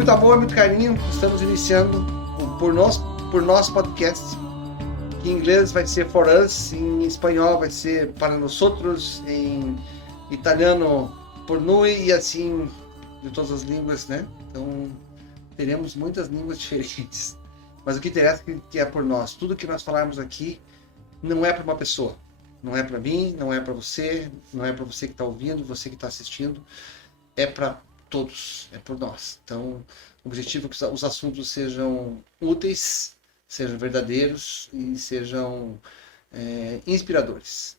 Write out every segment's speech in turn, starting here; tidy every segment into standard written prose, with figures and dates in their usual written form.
muito amor, muito carinho, estamos iniciando por nosso podcast, que em inglês vai ser For Us, em espanhol vai ser Para Nosotros, em italiano Por Noi e assim de todas as línguas, né? Então teremos muitas línguas diferentes, mas o que interessa é que é por nós. Tudo que nós falarmos aqui não é para uma pessoa, não é para mim, não é para você, não é para você que está ouvindo, você que está assistindo, é para todos, é por nós. Então, o objetivo é que os assuntos sejam úteis, sejam verdadeiros e sejam inspiradores,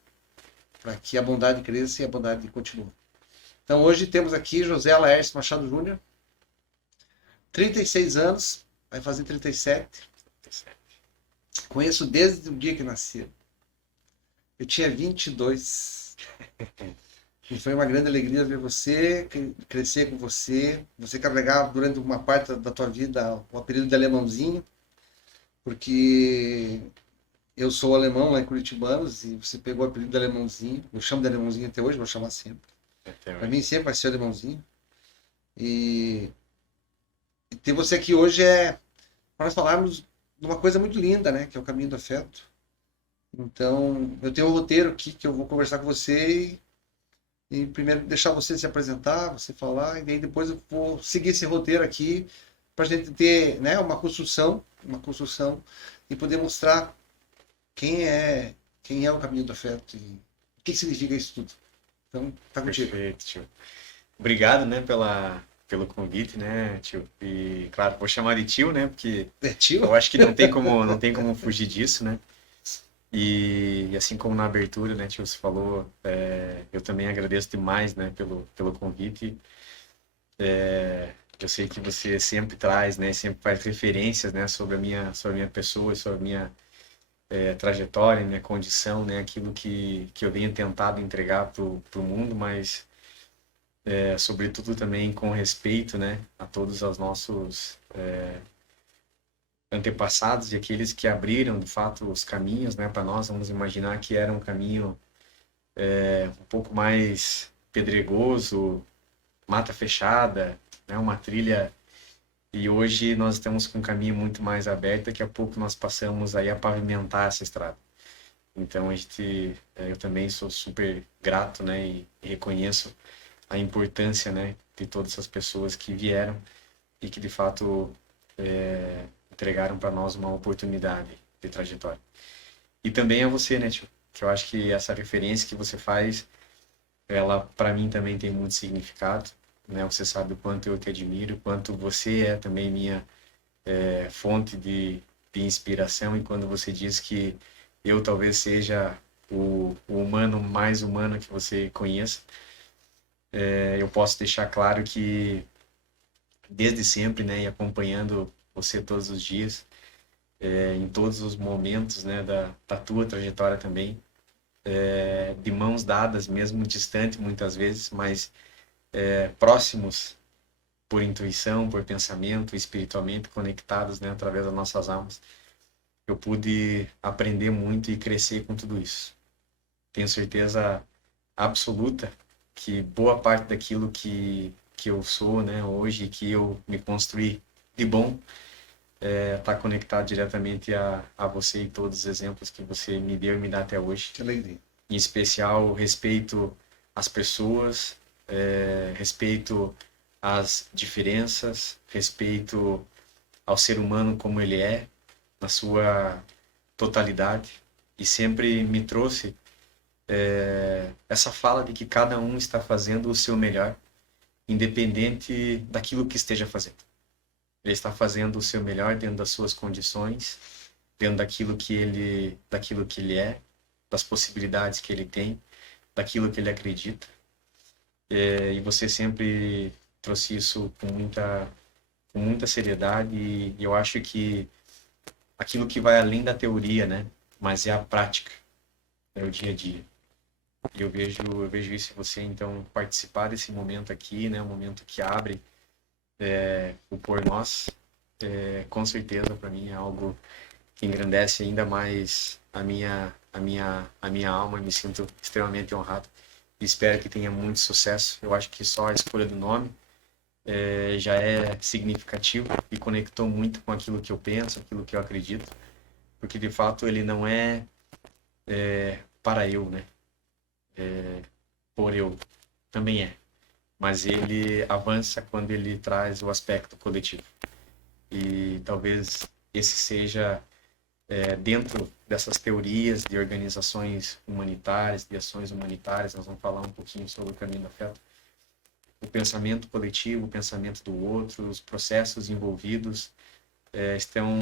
para que a bondade cresça e a bondade continue. Então, hoje temos aqui José Laércio Machado Júnior, 36 anos, vai fazer 37. Conheço desde o dia que nasci. Eu tinha 22. E foi uma grande alegria ver você, crescer com você. Você carregava durante uma parte da tua vida o apelido de alemãozinho, porque eu sou alemão lá em Curitibanos e você pegou o apelido de alemãozinho. Eu chamo de alemãozinho até hoje, vou chamar sempre. Para mim sempre vai ser alemãozinho. E ter você aqui hoje é para nós falarmos de uma coisa muito linda, né? Que é o caminho do afeto. Então, eu tenho um roteiro aqui que eu vou conversar com você e primeiro deixar você se apresentar, você falar, e aí depois eu vou seguir esse roteiro aqui para a gente ter, né, uma construção e poder mostrar quem é o caminho do afeto e o que significa isso tudo. Então, tá contigo. Perfeito, tio. Obrigado, né, pelo convite, né, tio? E, claro, vou chamar de tio, né, porque É tio? eu acho que não tem como fugir disso, né? E assim como na abertura, né, tio, você falou, eu também agradeço demais, né, pelo convite. Eu sei que você sempre traz, né, sempre faz referências, né, sobre a minha pessoa, sobre a minha trajetória, minha condição, né, aquilo que eu venho tentado entregar pro mundo, mas sobretudo também com respeito, né, a todos os nossos antepassados e aqueles que abriram, de fato, os caminhos, né, para nós. Vamos imaginar que era um caminho um pouco mais pedregoso, mata fechada, né, uma trilha, e hoje nós estamos com um caminho muito mais aberto. Daqui a pouco nós passamos aí a pavimentar essa estrada. Então eu também sou super grato, né, e reconheço a importância, né, de todas essas pessoas que vieram e que de fato entregaram para nós uma oportunidade de trajetória. E também a você, né, tio? Que eu acho que essa referência que você faz, ela para mim também tem muito significado, né? Você sabe o quanto eu te admiro, o quanto você é também minha fonte de inspiração, e quando você diz que eu talvez seja o humano mais humano que você conheça, eu posso deixar claro que desde sempre, né, e acompanhando você todos os dias, em todos os momentos, né, da tua trajetória também, de mãos dadas, mesmo distante muitas vezes, mas próximos por intuição, por pensamento, espiritualmente conectados, né, através das nossas almas. Eu pude aprender muito e crescer com tudo isso. Tenho certeza absoluta que boa parte daquilo que eu sou, né, hoje, que eu me construí de bom, está conectado diretamente a você e todos os exemplos que você me deu e me dá até hoje. Que alegria. Em especial, respeito às pessoas, respeito às diferenças, respeito ao ser humano como ele é, na sua totalidade, e sempre me trouxe essa fala de que cada um está fazendo o seu melhor, independente daquilo que esteja fazendo. Ele está fazendo o seu melhor dentro das suas condições, dentro daquilo que ele é, das possibilidades que ele tem, daquilo que ele acredita. E você sempre trouxe isso com muita seriedade, e eu acho que aquilo que vai além da teoria, né, mas é a prática, é o dia a dia. E eu vejo isso em você, então, participar desse momento aqui, né, um momento que abre o Por Nós, com certeza para mim é algo que engrandece ainda mais a minha alma. Me sinto extremamente honrado e espero que tenha muito sucesso. Eu acho que só a escolha do nome já é significativo e conectou muito com aquilo que eu penso, aquilo que eu acredito, porque de fato ele não é para eu, né? Por eu, também é, mas ele avança quando ele traz o aspecto coletivo. E talvez esse seja, dentro dessas teorias de organizações humanitárias, de ações humanitárias, nós vamos falar um pouquinho sobre o caminho do afeto, o pensamento coletivo, o pensamento do outro, os processos envolvidos estão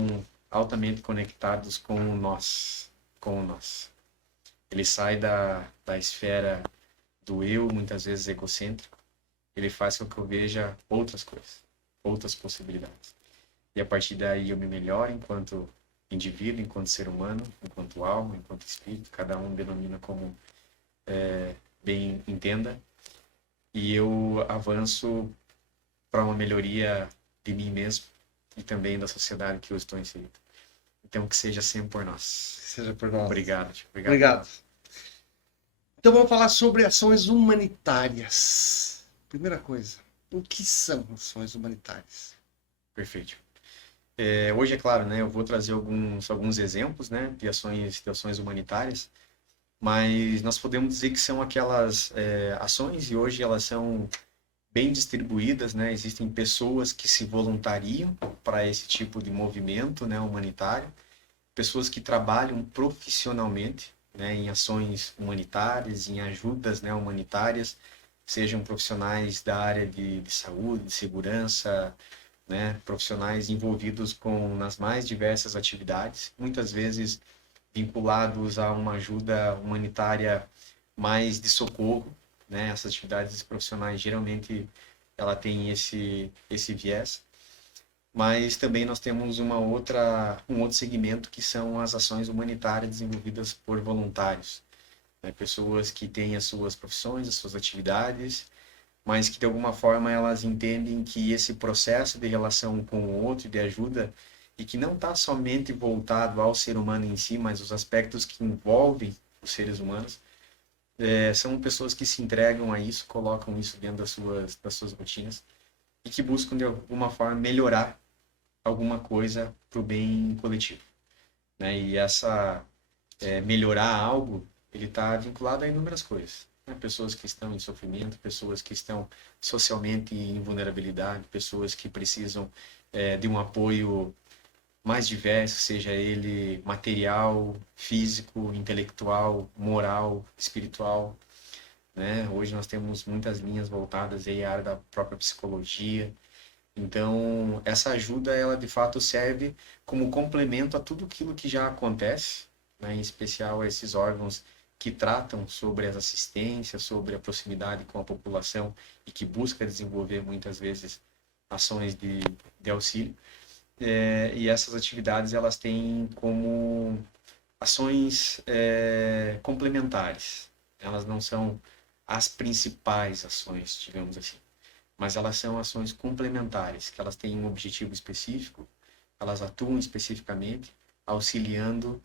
altamente conectados com o nós, com o nós. Ele sai da esfera do eu, muitas vezes egocêntrico, ele faz com que eu veja outras coisas, outras possibilidades. E a partir daí eu me melhoro enquanto indivíduo, enquanto ser humano, enquanto alma, enquanto espírito, cada um denomina como bem entenda, e eu avanço para uma melhoria de mim mesmo e também da sociedade que eu estou inserido. Então, que seja sempre por nós. Seja por nós. Obrigado, tio. Obrigado. Então vamos falar sobre ações humanitárias. Primeira coisa, o que são ações humanitárias? Perfeito. Hoje, é claro, né, eu vou trazer alguns exemplos, né, de ações humanitárias, mas nós podemos dizer que são aquelas ações, e hoje elas são bem distribuídas, né? Existem pessoas que se voluntariam para esse tipo de movimento, né, humanitário, pessoas que trabalham profissionalmente, né, em ações humanitárias, em ajudas, né, humanitárias, sejam profissionais da área de saúde, de segurança, né, profissionais envolvidos nas mais diversas atividades, muitas vezes vinculados a uma ajuda humanitária mais de socorro, né? Essas atividades profissionais geralmente ela tem esse viés, mas também nós temos um outro segmento que são as ações humanitárias desenvolvidas por voluntários, né? Pessoas que têm as suas profissões, as suas atividades, mas que de alguma forma elas entendem que esse processo de relação com o outro, de ajuda, e que não está somente voltado ao ser humano em si, mas os aspectos que envolvem os seres humanos, são pessoas que se entregam a isso, colocam isso dentro das suas rotinas e que buscam de alguma forma melhorar alguma coisa para o bem coletivo, né? E melhorar algo, ele está vinculado a inúmeras coisas, né? Pessoas que estão em sofrimento, pessoas que estão socialmente em vulnerabilidade, pessoas que precisam de um apoio mais diverso, seja ele material, físico, intelectual, moral, espiritual, né? Hoje nós temos muitas linhas voltadas aí à área da própria psicologia. Então, essa ajuda, ela de fato serve como complemento a tudo aquilo que já acontece, né? Em especial a esses órgãos que tratam sobre as assistências, sobre a proximidade com a população e que busca desenvolver muitas vezes ações de auxílio. E essas atividades elas têm como ações complementares. Elas não são as principais ações, digamos assim, mas elas são ações complementares, que elas têm um objetivo específico, elas atuam especificamente, auxiliando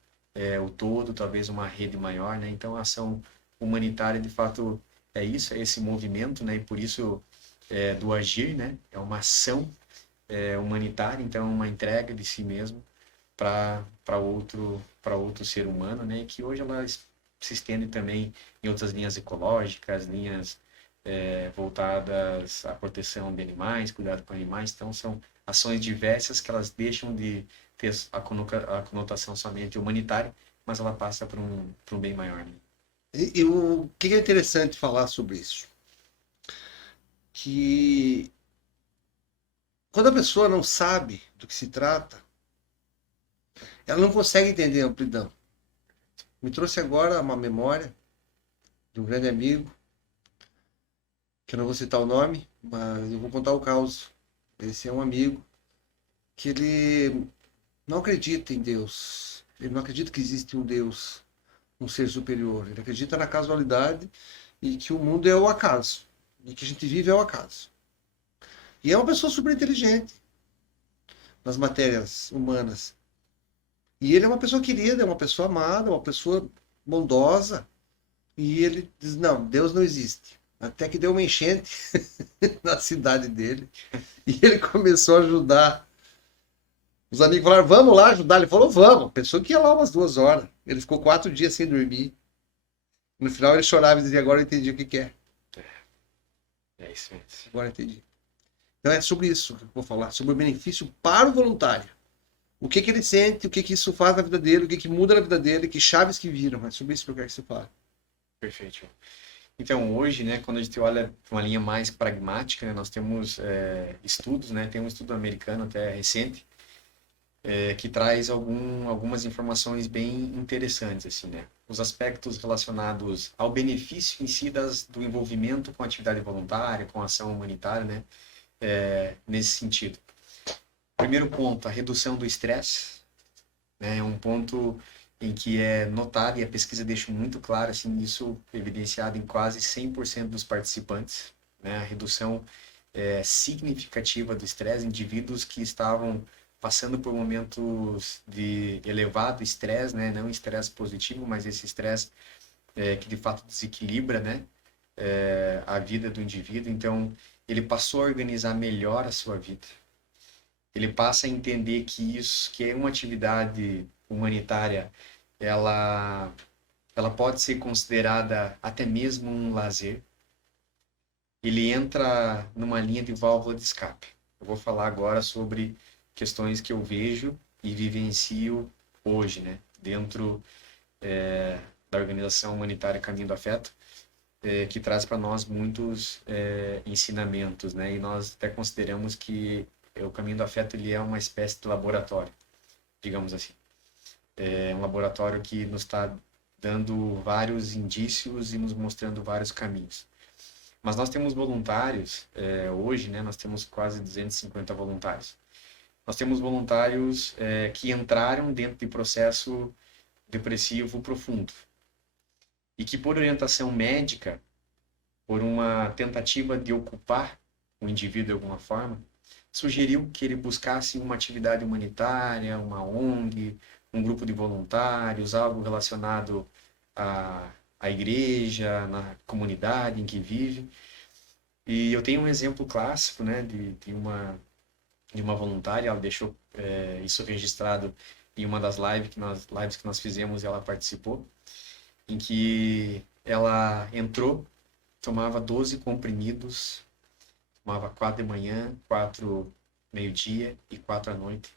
o todo, talvez uma rede maior, né? Então a ação humanitária, de fato, é isso, é esse movimento, né? E por isso do agir, né? É uma ação humanitária, então uma entrega de si mesmo para outro ser humano, né? E que hoje ela se estende também em outras linhas ecológicas, linhas voltadas à proteção de animais, cuidado com animais. Então são ações diversas que elas deixam de ter a conotação somente humanitária, mas ela passa para um bem maior, né? E o que é interessante falar sobre isso? Que quando a pessoa não sabe do que se trata, ela não consegue entender a amplidão. Me trouxe agora uma memória de um grande amigo, que eu não vou citar o nome, mas eu vou contar o caos. Esse é um amigo que ele não acredita em Deus. Ele não acredita que existe um Deus, um ser superior. Ele acredita na casualidade e que o mundo é o acaso. E que a gente vive é o acaso. E é uma pessoa super inteligente nas matérias humanas. E ele é uma pessoa querida, é uma pessoa amada, uma pessoa bondosa. E ele diz, não, Deus não existe. Até que deu uma enchente na cidade dele. E ele começou a ajudar. Os amigos falaram, vamos lá ajudar. Ele falou, vamos. Pensou que ia lá umas 2 horas. Ele ficou 4 dias sem dormir. No final ele chorava e dizia, agora eu entendi o que é. É isso mesmo. Agora eu entendi. Então é sobre isso que eu vou falar. Sobre o benefício para o voluntário. O que ele sente, o que isso faz na vida dele, o que muda na vida dele, que chaves que viram. É sobre isso que eu quero que você fale. Perfeito. Então, hoje, né, quando a gente olha para uma linha mais pragmática, né, nós temos estudos, né, tem um estudo americano até recente, que traz algumas informações bem interessantes, assim, né? Os aspectos relacionados ao benefício em si do envolvimento com a atividade voluntária, com a ação humanitária, né, nesse sentido. Primeiro ponto, a redução do estresse, né, é um ponto em que é notado, e a pesquisa deixa muito claro, assim, isso evidenciado em quase 100% dos participantes, né, a redução significativa do estresse, indivíduos que estavam passando por momentos de elevado estresse, né, não estresse positivo, mas esse estresse que de fato desequilibra, né, a vida do indivíduo. Então, ele passou a organizar melhor a sua vida. Ele passa a entender que isso, que é uma atividade humanitária, ela pode ser considerada até mesmo um lazer. Ele entra numa linha de válvula de escape. Eu vou falar agora sobre questões que eu vejo e vivencio hoje, né, dentro da organização humanitária Caminho do Afeto, que traz para nós muitos ensinamentos, né, e nós até consideramos que o Caminho do Afeto ele é uma espécie de laboratório, digamos assim. É um laboratório que nos está dando vários indícios e nos mostrando vários caminhos. Mas nós temos voluntários, hoje, né, nós temos quase 250 voluntários. Nós temos voluntários que entraram dentro de processo depressivo profundo e que, por orientação médica, por uma tentativa de ocupar o indivíduo de alguma forma, sugeriu que ele buscasse uma atividade humanitária, uma ONG, um grupo de voluntários, algo relacionado à igreja, na comunidade em que vive. E eu tenho um exemplo clássico, né, de uma voluntária. Ela deixou isso registrado em uma das lives que nós fizemos, e ela participou, em que ela entrou, tomava 12 comprimidos, tomava 4 de manhã, 4 meio-dia e 4 à noite,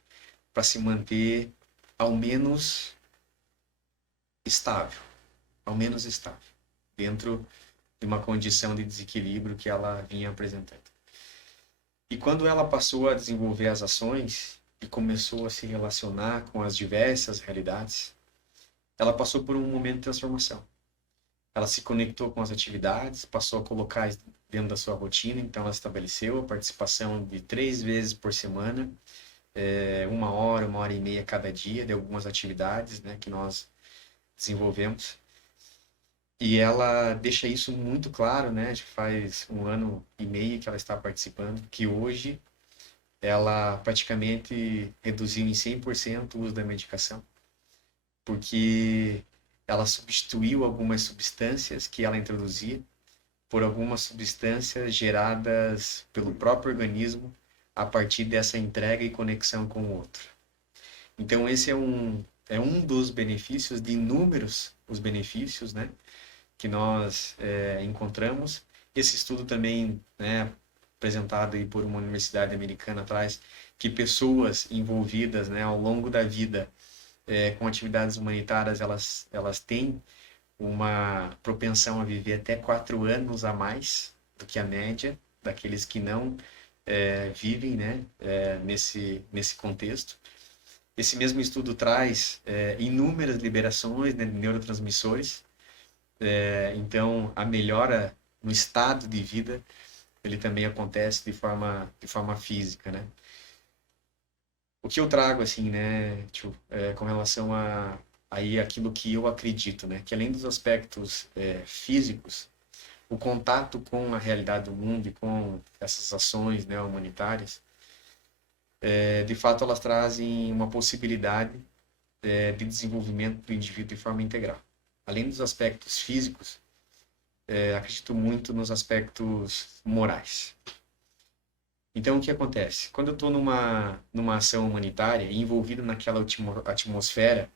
para se manter ao menos estável, dentro de uma condição de desequilíbrio que ela vinha apresentando. E quando ela passou a desenvolver as ações e começou a se relacionar com as diversas realidades, ela passou por um momento de transformação. Ela se conectou com as atividades, passou a colocar dentro da sua rotina. Então ela estabeleceu a participação de 3 vezes por semana, 1 hora e meia cada dia, de algumas atividades, né, que nós desenvolvemos. E ela deixa isso muito claro, né? Acho que faz 1 ano e meio que ela está participando, que hoje ela praticamente reduziu em 100% o uso da medicação, porque ela substituiu algumas substâncias que ela introduzia por algumas substâncias geradas pelo próprio organismo a partir dessa entrega e conexão com o outro. Então esse é um dos benefícios, de inúmeros os benefícios, né, que nós encontramos. Esse estudo também, né, apresentado aí por uma universidade americana atrás, que pessoas envolvidas, né, ao longo da vida com atividades humanitárias, elas têm uma propensão a viver até 4 anos a mais do que a média daqueles que não vivem, né, nesse contexto. Esse mesmo estudo traz inúmeras liberações, né, de neurotransmissores. Então, a melhora no estado de vida, ele também acontece de forma física, né? O que eu trago, assim, né, tio, com relação a aí aquilo que eu acredito, né, que além dos aspectos físicos, o contato com a realidade do mundo e com essas ações, né, humanitárias, de fato elas trazem uma possibilidade de desenvolvimento do indivíduo de forma integral. Além dos aspectos físicos, acredito muito nos aspectos morais. Então, o que acontece? Quando eu estou numa ação humanitária, envolvido naquela atmosfera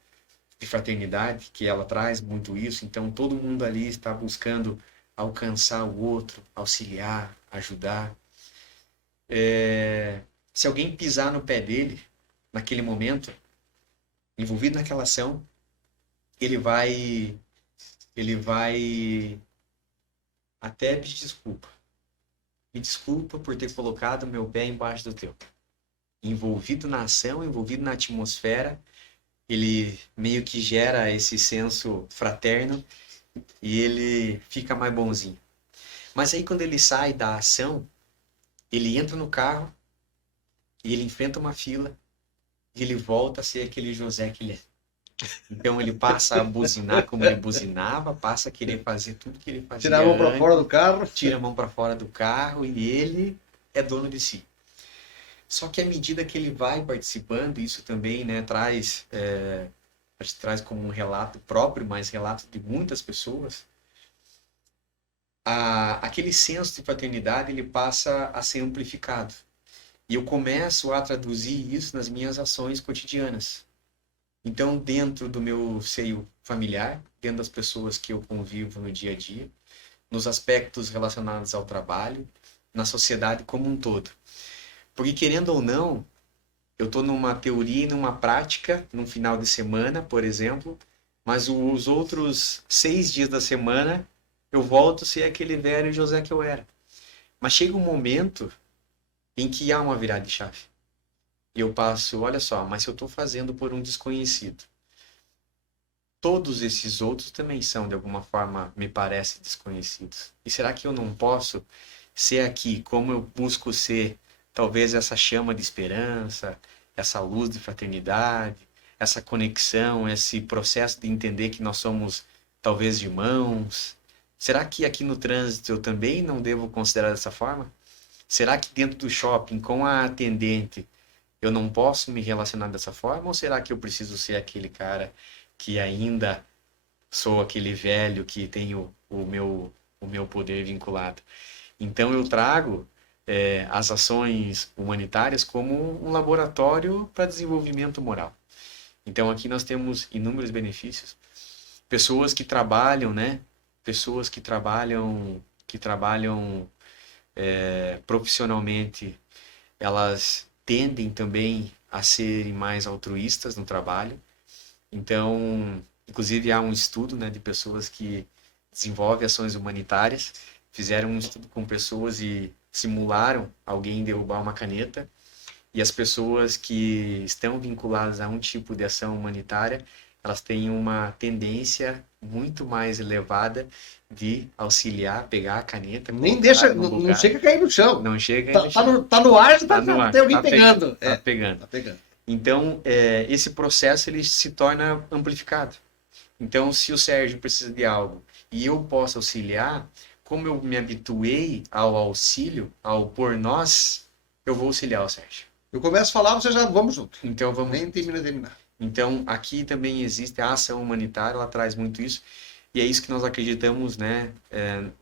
de fraternidade, que ela traz muito isso, então todo mundo ali está buscando alcançar o outro, auxiliar, ajudar. Se alguém pisar no pé dele, naquele momento, envolvido naquela ação, ele vai até pedir desculpa. Me desculpa por ter colocado meu pé embaixo do teu. Envolvido na ação, envolvido na atmosfera, ele meio que gera esse senso fraterno e ele fica mais bonzinho. Mas aí quando ele sai da ação, ele entra no carro e ele enfrenta uma fila e ele volta a ser aquele José que ele é. Então ele passa a buzinar como ele buzinava, passa a querer fazer tudo que ele fazia Tirar a mão para fora do carro. tira a mão para fora do carro e ele é dono de si. Só que à medida que ele vai participando, isso também, né, traz como um relato próprio, mas relato de muitas pessoas, aquele senso de fraternidade ele passa a ser amplificado. E eu começo a traduzir isso nas minhas ações cotidianas. Então, dentro do meu seio familiar, dentro das pessoas que eu convivo no dia a dia, nos aspectos relacionados ao trabalho, na sociedade como um todo. Porque, querendo ou não, eu estou numa teoria e numa prática, num final de semana, por exemplo, mas os outros 6 dias da semana eu volto a ser aquele velho José que eu era. Mas chega um momento em que há uma virada de chave. E eu passo, olha só, mas se eu estou fazendo por um desconhecido, todos esses outros também são, de alguma forma, me parecem desconhecidos. E será que eu não posso ser aqui como eu busco ser, talvez essa chama de esperança, essa luz de fraternidade, essa conexão, esse processo de entender que nós somos, talvez, irmãos? Será que aqui no trânsito eu também não devo considerar dessa forma? Será que dentro do shopping, com a atendente, eu não posso me relacionar dessa forma? Ou será que eu preciso ser aquele cara que ainda sou aquele velho que tem o meu poder vinculado? Então eu trago as ações humanitárias como um laboratório para desenvolvimento moral. Então aqui nós temos inúmeros benefícios. Pessoas que trabalham, né? Pessoas que trabalham profissionalmente, elas tendem também a serem mais altruístas no trabalho. Então, inclusive há um estudo, né, de pessoas que desenvolvem ações humanitárias, fizeram um estudo com pessoas e simularam alguém derrubar uma caneta, e as pessoas que estão vinculadas a um tipo de ação humanitária, elas têm uma tendência muito mais elevada de auxiliar, pegar a caneta, Nem deixa, no não lugar. chega a cair no chão. Não chega a Tá no ar, Tá no ar, tem alguém tá pegando. Tá pegando. Tá pegando. Então, esse processo ele se torna amplificado. Então, se o Sérgio precisa de algo e eu posso auxiliar, como eu me habituei ao auxílio, ao por nós, eu vou auxiliar o Sérgio. Eu começo a falar, você já vamos junto. Então, vamos. Nem terminar. Então, aqui também existe a ação humanitária, ela traz muito isso. E é isso que nós acreditamos, né,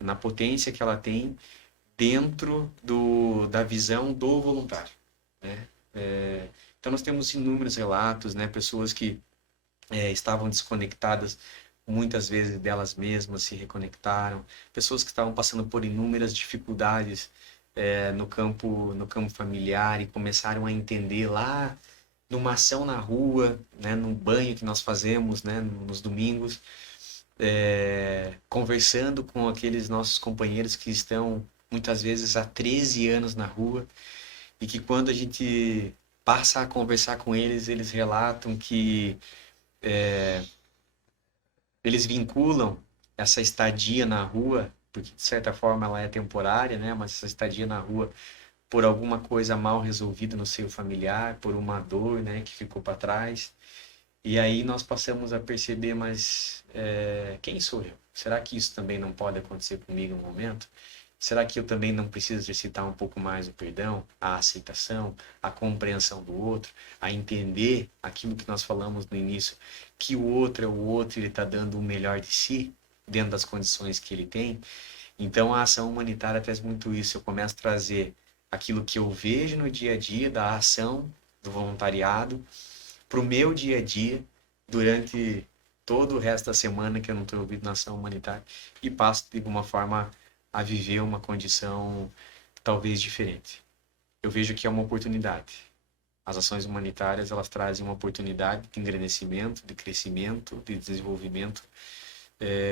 na potência que ela tem dentro da visão do voluntário, né? Então nós temos inúmeros relatos, né? Pessoas que estavam desconectadas muitas vezes delas mesmas se reconectaram, pessoas que estavam passando por inúmeras dificuldades no campo familiar e começaram a entender lá numa ação na rua, né? Num banho que nós fazemos, né? Nos domingos, conversando com aqueles nossos companheiros que estão muitas vezes há 13 anos na rua e que quando a gente passa a conversar com eles, eles relatam que eles vinculam essa estadia na rua, porque de certa forma ela é temporária, né? Mas essa estadia na rua por alguma coisa mal resolvida no seio familiar, por uma dor, né, que ficou para trás. E aí nós passamos a perceber, mas quem sou eu? Será que isso também não pode acontecer comigo em um momento? Será que eu também não preciso exercitar um pouco mais o perdão, a aceitação, a compreensão do outro, a entender aquilo que nós falamos no início, que o outro é o outro e ele está dando o melhor de si? dentro das condições que ele tem. Então, a ação humanitária traz muito isso. Eu começo a trazer aquilo que eu vejo no dia a dia, da ação, do voluntariado, para o meu dia a dia, durante todo o resto da semana que eu não estou envolvido na ação humanitária, e passo, de alguma forma, a viver uma condição talvez diferente. Eu vejo que é uma oportunidade. As ações humanitárias, elas trazem uma oportunidade de engrandecimento, de crescimento, de desenvolvimento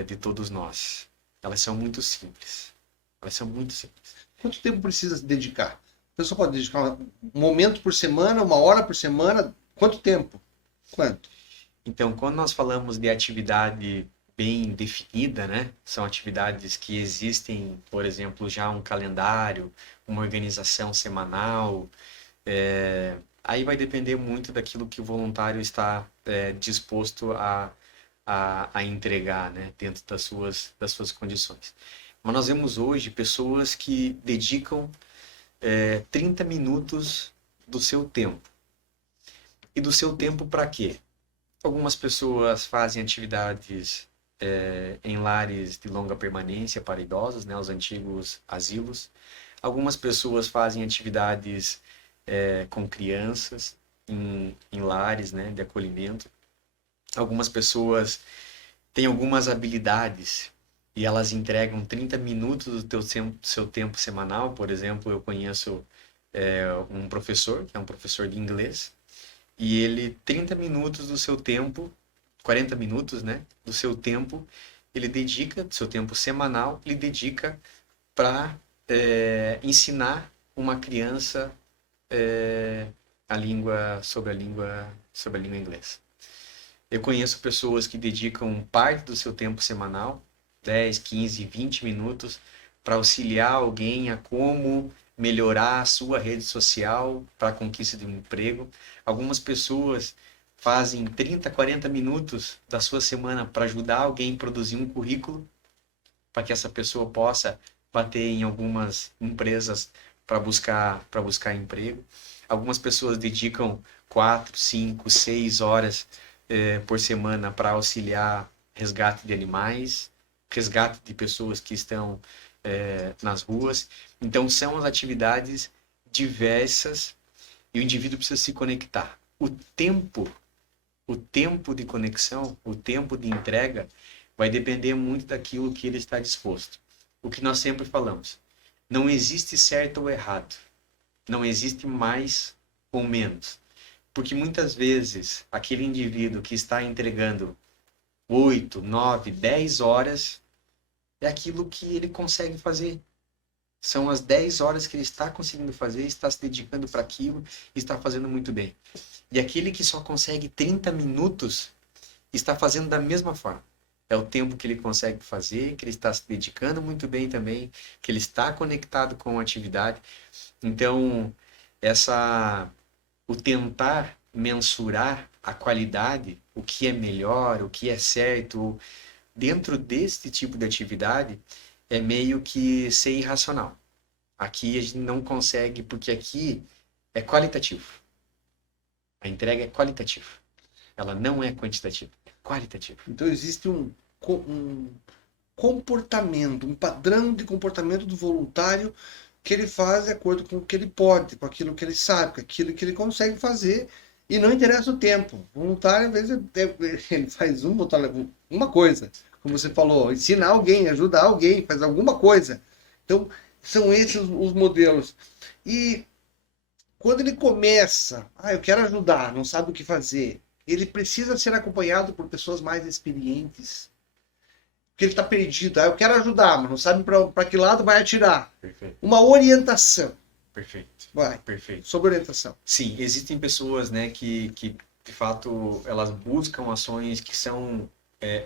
de todos nós. Elas são muito simples. Elas são muito simples. Quanto tempo precisa se dedicar? A pessoa pode dedicar um momento por semana, 1 hora por semana? Quanto tempo? Quanto? Então, quando nós falamos de atividade bem definida, né? São atividades que existem, por exemplo, já um calendário, uma organização semanal. Aí vai depender muito daquilo que o voluntário está disposto a entregar, né? Dentro das suas condições. Mas nós vemos hoje pessoas que dedicam 30 minutos do seu tempo. E do seu tempo para quê? Algumas pessoas fazem atividades em lares de longa permanência para idosos, né, os antigos asilos. Algumas pessoas fazem atividades com crianças em lares, né, de acolhimento. Algumas pessoas têm algumas habilidades e elas entregam 30 minutos do seu tempo semanal. Por exemplo, eu conheço um professor, que é um professor de inglês, e ele, 30 minutos do seu tempo, 40 minutos, né, do seu tempo, ele dedica, do seu tempo semanal, ele dedica para ensinar uma criança sobre a língua inglesa. Eu conheço pessoas que dedicam parte do seu tempo semanal, 10, 15, 20 minutos, para auxiliar alguém a como melhorar a sua rede social para a conquista de um emprego. Algumas pessoas fazem 30, 40 minutos da sua semana para ajudar alguém a produzir um currículo, para que essa pessoa possa bater em algumas empresas para buscar emprego. Algumas pessoas dedicam 4, 5, 6 horas por semana para auxiliar resgate de animais, resgate de pessoas que estão nas ruas. Então, são as atividades diversas e o indivíduo precisa se conectar. O tempo de conexão, o tempo de entrega vai depender muito daquilo que ele está disposto. O que nós sempre falamos, não existe certo ou errado, não existe mais ou menos, porque muitas vezes aquele indivíduo que está entregando 8, 9, 10 horas é aquilo que ele consegue fazer. São as 10 horas que ele está conseguindo fazer, está se dedicando para aquilo e está fazendo muito bem. E aquele que só consegue 30 minutos está fazendo da mesma forma. É o tempo que ele consegue fazer, que ele está se dedicando muito bem também, que ele está conectado com a atividade. Então, o tentar mensurar a qualidade, o que é melhor, o que é certo, dentro desse tipo de atividade, é meio que ser irracional. Aqui a gente não consegue, porque aqui é qualitativo. A entrega é qualitativa. Ela não é quantitativa, é qualitativa. Então existe um comportamento, um padrão de comportamento do voluntário que ele faz de acordo com o que ele pode, com aquilo que ele sabe, com aquilo que ele consegue fazer, e não interessa o tempo. O voluntário, às vezes, ele faz uma coisa, como você falou, ensinar alguém, ajudar alguém, faz alguma coisa. Então, são esses os modelos. E quando ele começa, eu quero ajudar, não sabe o que fazer, ele precisa ser acompanhado por pessoas mais experientes. Porque ele está perdido. Eu quero ajudar, mas não sabe para que lado vai atirar. Perfeito. Uma orientação. Perfeito. Vai. Perfeito. Sobre orientação. Sim, existem pessoas, né, que de fato elas buscam ações que são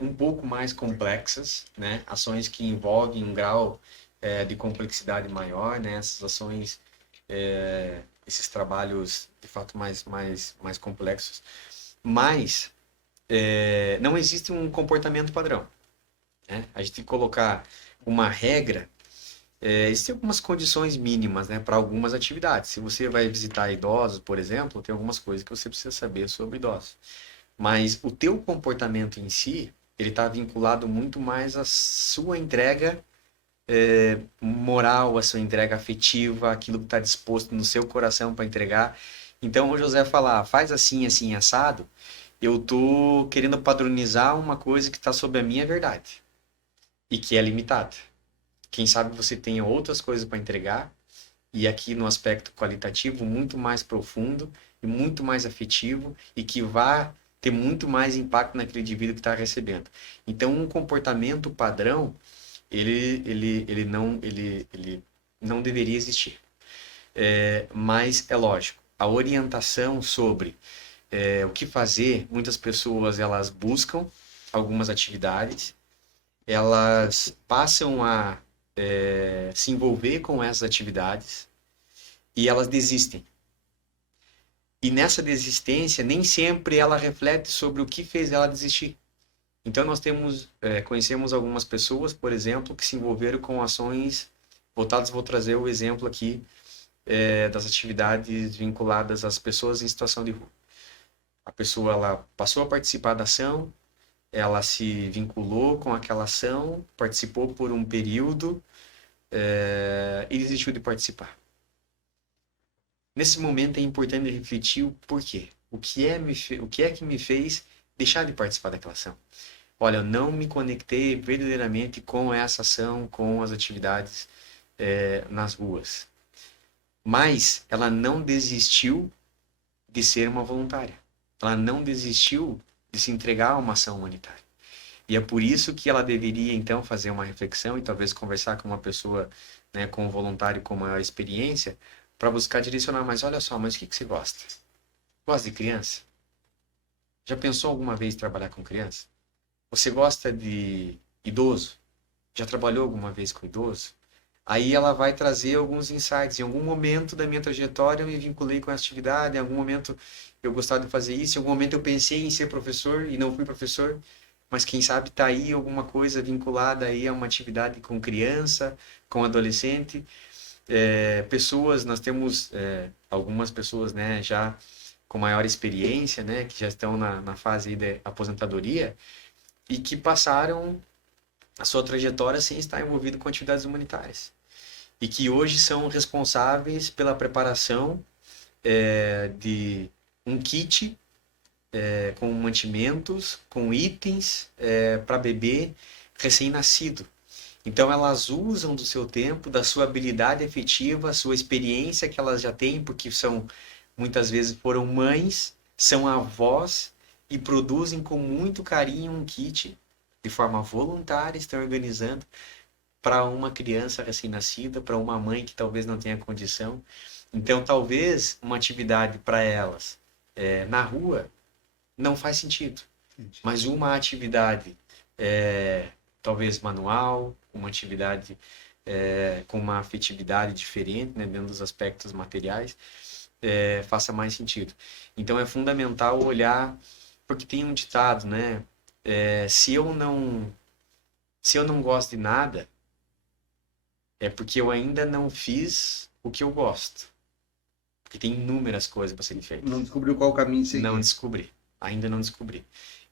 um pouco mais complexas, né? Ações que envolvem um grau de complexidade maior, né? Essas ações, esses trabalhos de fato mais complexos. Mas não existe um comportamento padrão, né? A gente tem que colocar uma regra. Existem algumas condições mínimas, né, para algumas atividades. Se você vai visitar idosos, por exemplo, tem algumas coisas que você precisa saber sobre idosos. Mas o teu comportamento em si, ele está vinculado muito mais à sua entrega moral, à sua entrega afetiva, aquilo que está disposto no seu coração para entregar. Então, o José falar, faz assim, assim, assado, eu tô querendo padronizar uma coisa que está sob a minha verdade e que é limitada. Quem sabe você tenha outras coisas para entregar e aqui no aspecto qualitativo muito mais profundo e muito mais afetivo e que vá ter muito mais impacto naquele indivíduo que está recebendo. Então, um comportamento padrão, ele não deveria existir. Mas é lógico, a orientação sobre o que fazer, muitas pessoas elas buscam algumas atividades, elas passam a se envolver com essas atividades e elas desistem. E nessa desistência, nem sempre ela reflete sobre o que fez ela desistir. Então nós conhecemos algumas pessoas, por exemplo, que se envolveram com ações voltadas, vou trazer o exemplo aqui das atividades vinculadas às pessoas em situação de rua. A pessoa ela passou a participar da ação, ela se vinculou com aquela ação, participou por um período e desistiu de participar. Nesse momento é importante refletir o porquê. O que é que me fez deixar de participar daquela ação? Olha, eu não me conectei verdadeiramente com essa ação, com as atividades nas ruas. Mas ela não desistiu de ser uma voluntária. Ela não desistiu de se entregar a uma ação humanitária. E é por isso que ela deveria, então, fazer uma reflexão e talvez conversar com uma pessoa, né, com um voluntário com maior experiência, para buscar direcionar. Mas olha só, mas o que você gosta? Gosta de criança? Já pensou alguma vez em trabalhar com criança? Você gosta de idoso? Já trabalhou alguma vez com idoso? Aí ela vai trazer alguns insights. Em algum momento da minha trajetória eu me vinculei com essa atividade, em algum momento eu gostava de fazer isso, em algum momento eu pensei em ser professor e não fui professor, mas quem sabe está aí alguma coisa vinculada aí a uma atividade com criança, com adolescente. Pessoas, nós temos algumas pessoas, né, já com maior experiência, né, que já estão na fase de aposentadoria e que passaram a sua trajetória sem estar envolvido com atividades humanitárias e que hoje são responsáveis pela preparação de um kit com mantimentos, com itens para bebê recém-nascido. Então elas usam do seu tempo, da sua habilidade efetiva, a sua experiência que elas já têm, porque muitas vezes foram mães, são avós e produzem com muito carinho um kit de forma voluntária, estão organizando para uma criança recém-nascida, para uma mãe que talvez não tenha condição. Então talvez uma atividade para elas na rua não faz sentido, mas uma atividade talvez manual, uma atividade com uma afetividade diferente, né, dentro dos aspectos materiais, faça mais sentido. Então é fundamental olhar, porque tem um ditado, né? Se eu não gosto de nada, é porque eu ainda não fiz o que eu gosto. Porque tem inúmeras coisas para serem feitas. Não descobriu qual o caminho seguir. Não descobri. Ainda não descobri.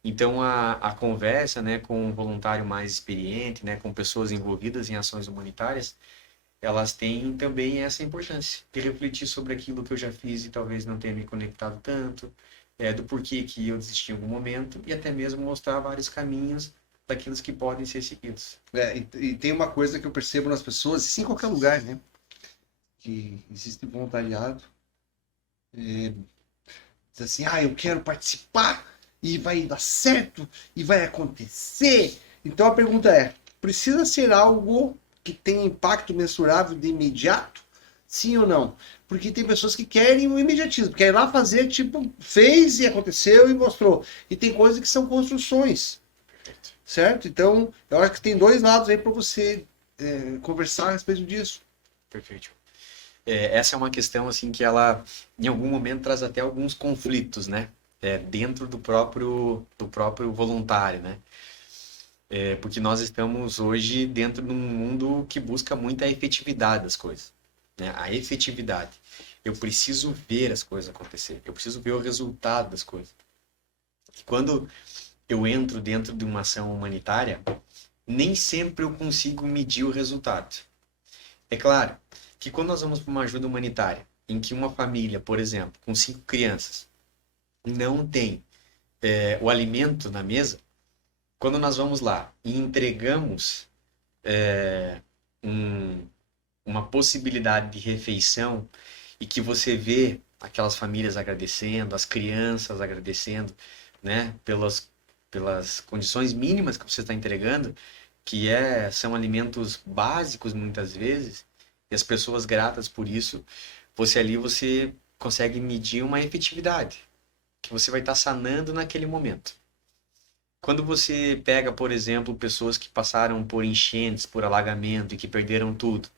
Então, a conversa, né, com um voluntário mais experiente, né, com pessoas envolvidas em ações humanitárias, elas têm também essa importância de refletir sobre aquilo que eu já fiz e talvez não tenha me conectado tanto, do porquê que eu desisti em algum momento e até mesmo mostrar vários caminhos daquilo que podem ser seguidos. E tem uma coisa que eu percebo nas pessoas, isso em qualquer lugar, né? Que existe voluntariado. Diz assim, eu quero participar e vai dar certo e vai acontecer. Então a pergunta é, precisa ser algo que tenha impacto mensurável de imediato? Sim ou não? Porque tem pessoas que querem o imediatismo, querem lá fazer, tipo, fez e aconteceu e mostrou. E tem coisas que são construções, certo? Então, eu acho que tem dois lados aí para você conversar a respeito disso. Perfeito. Essa é uma questão assim que ela, em algum momento, traz até alguns conflitos, né? Dentro do próprio voluntário, né? Porque nós estamos hoje dentro de um mundo que busca muito a efetividade das coisas, né? A efetividade. Eu preciso ver as coisas acontecer. Eu preciso ver o resultado das coisas. E quando eu entro dentro de uma ação humanitária, nem sempre eu consigo medir o resultado. É claro que quando nós vamos para uma ajuda humanitária, em que uma família, por exemplo, com 5 crianças, não tem o alimento na mesa, quando nós vamos lá e entregamos um- uma possibilidade de refeição e que você vê aquelas famílias agradecendo, as crianças agradecendo, né, pelas condições mínimas que você está entregando, são alimentos básicos muitas vezes, e as pessoas gratas por isso, você consegue medir uma efetividade que você vai estar sanando naquele momento. Quando você pega, por exemplo, pessoas que passaram por enchentes, por alagamento e que perderam tudo,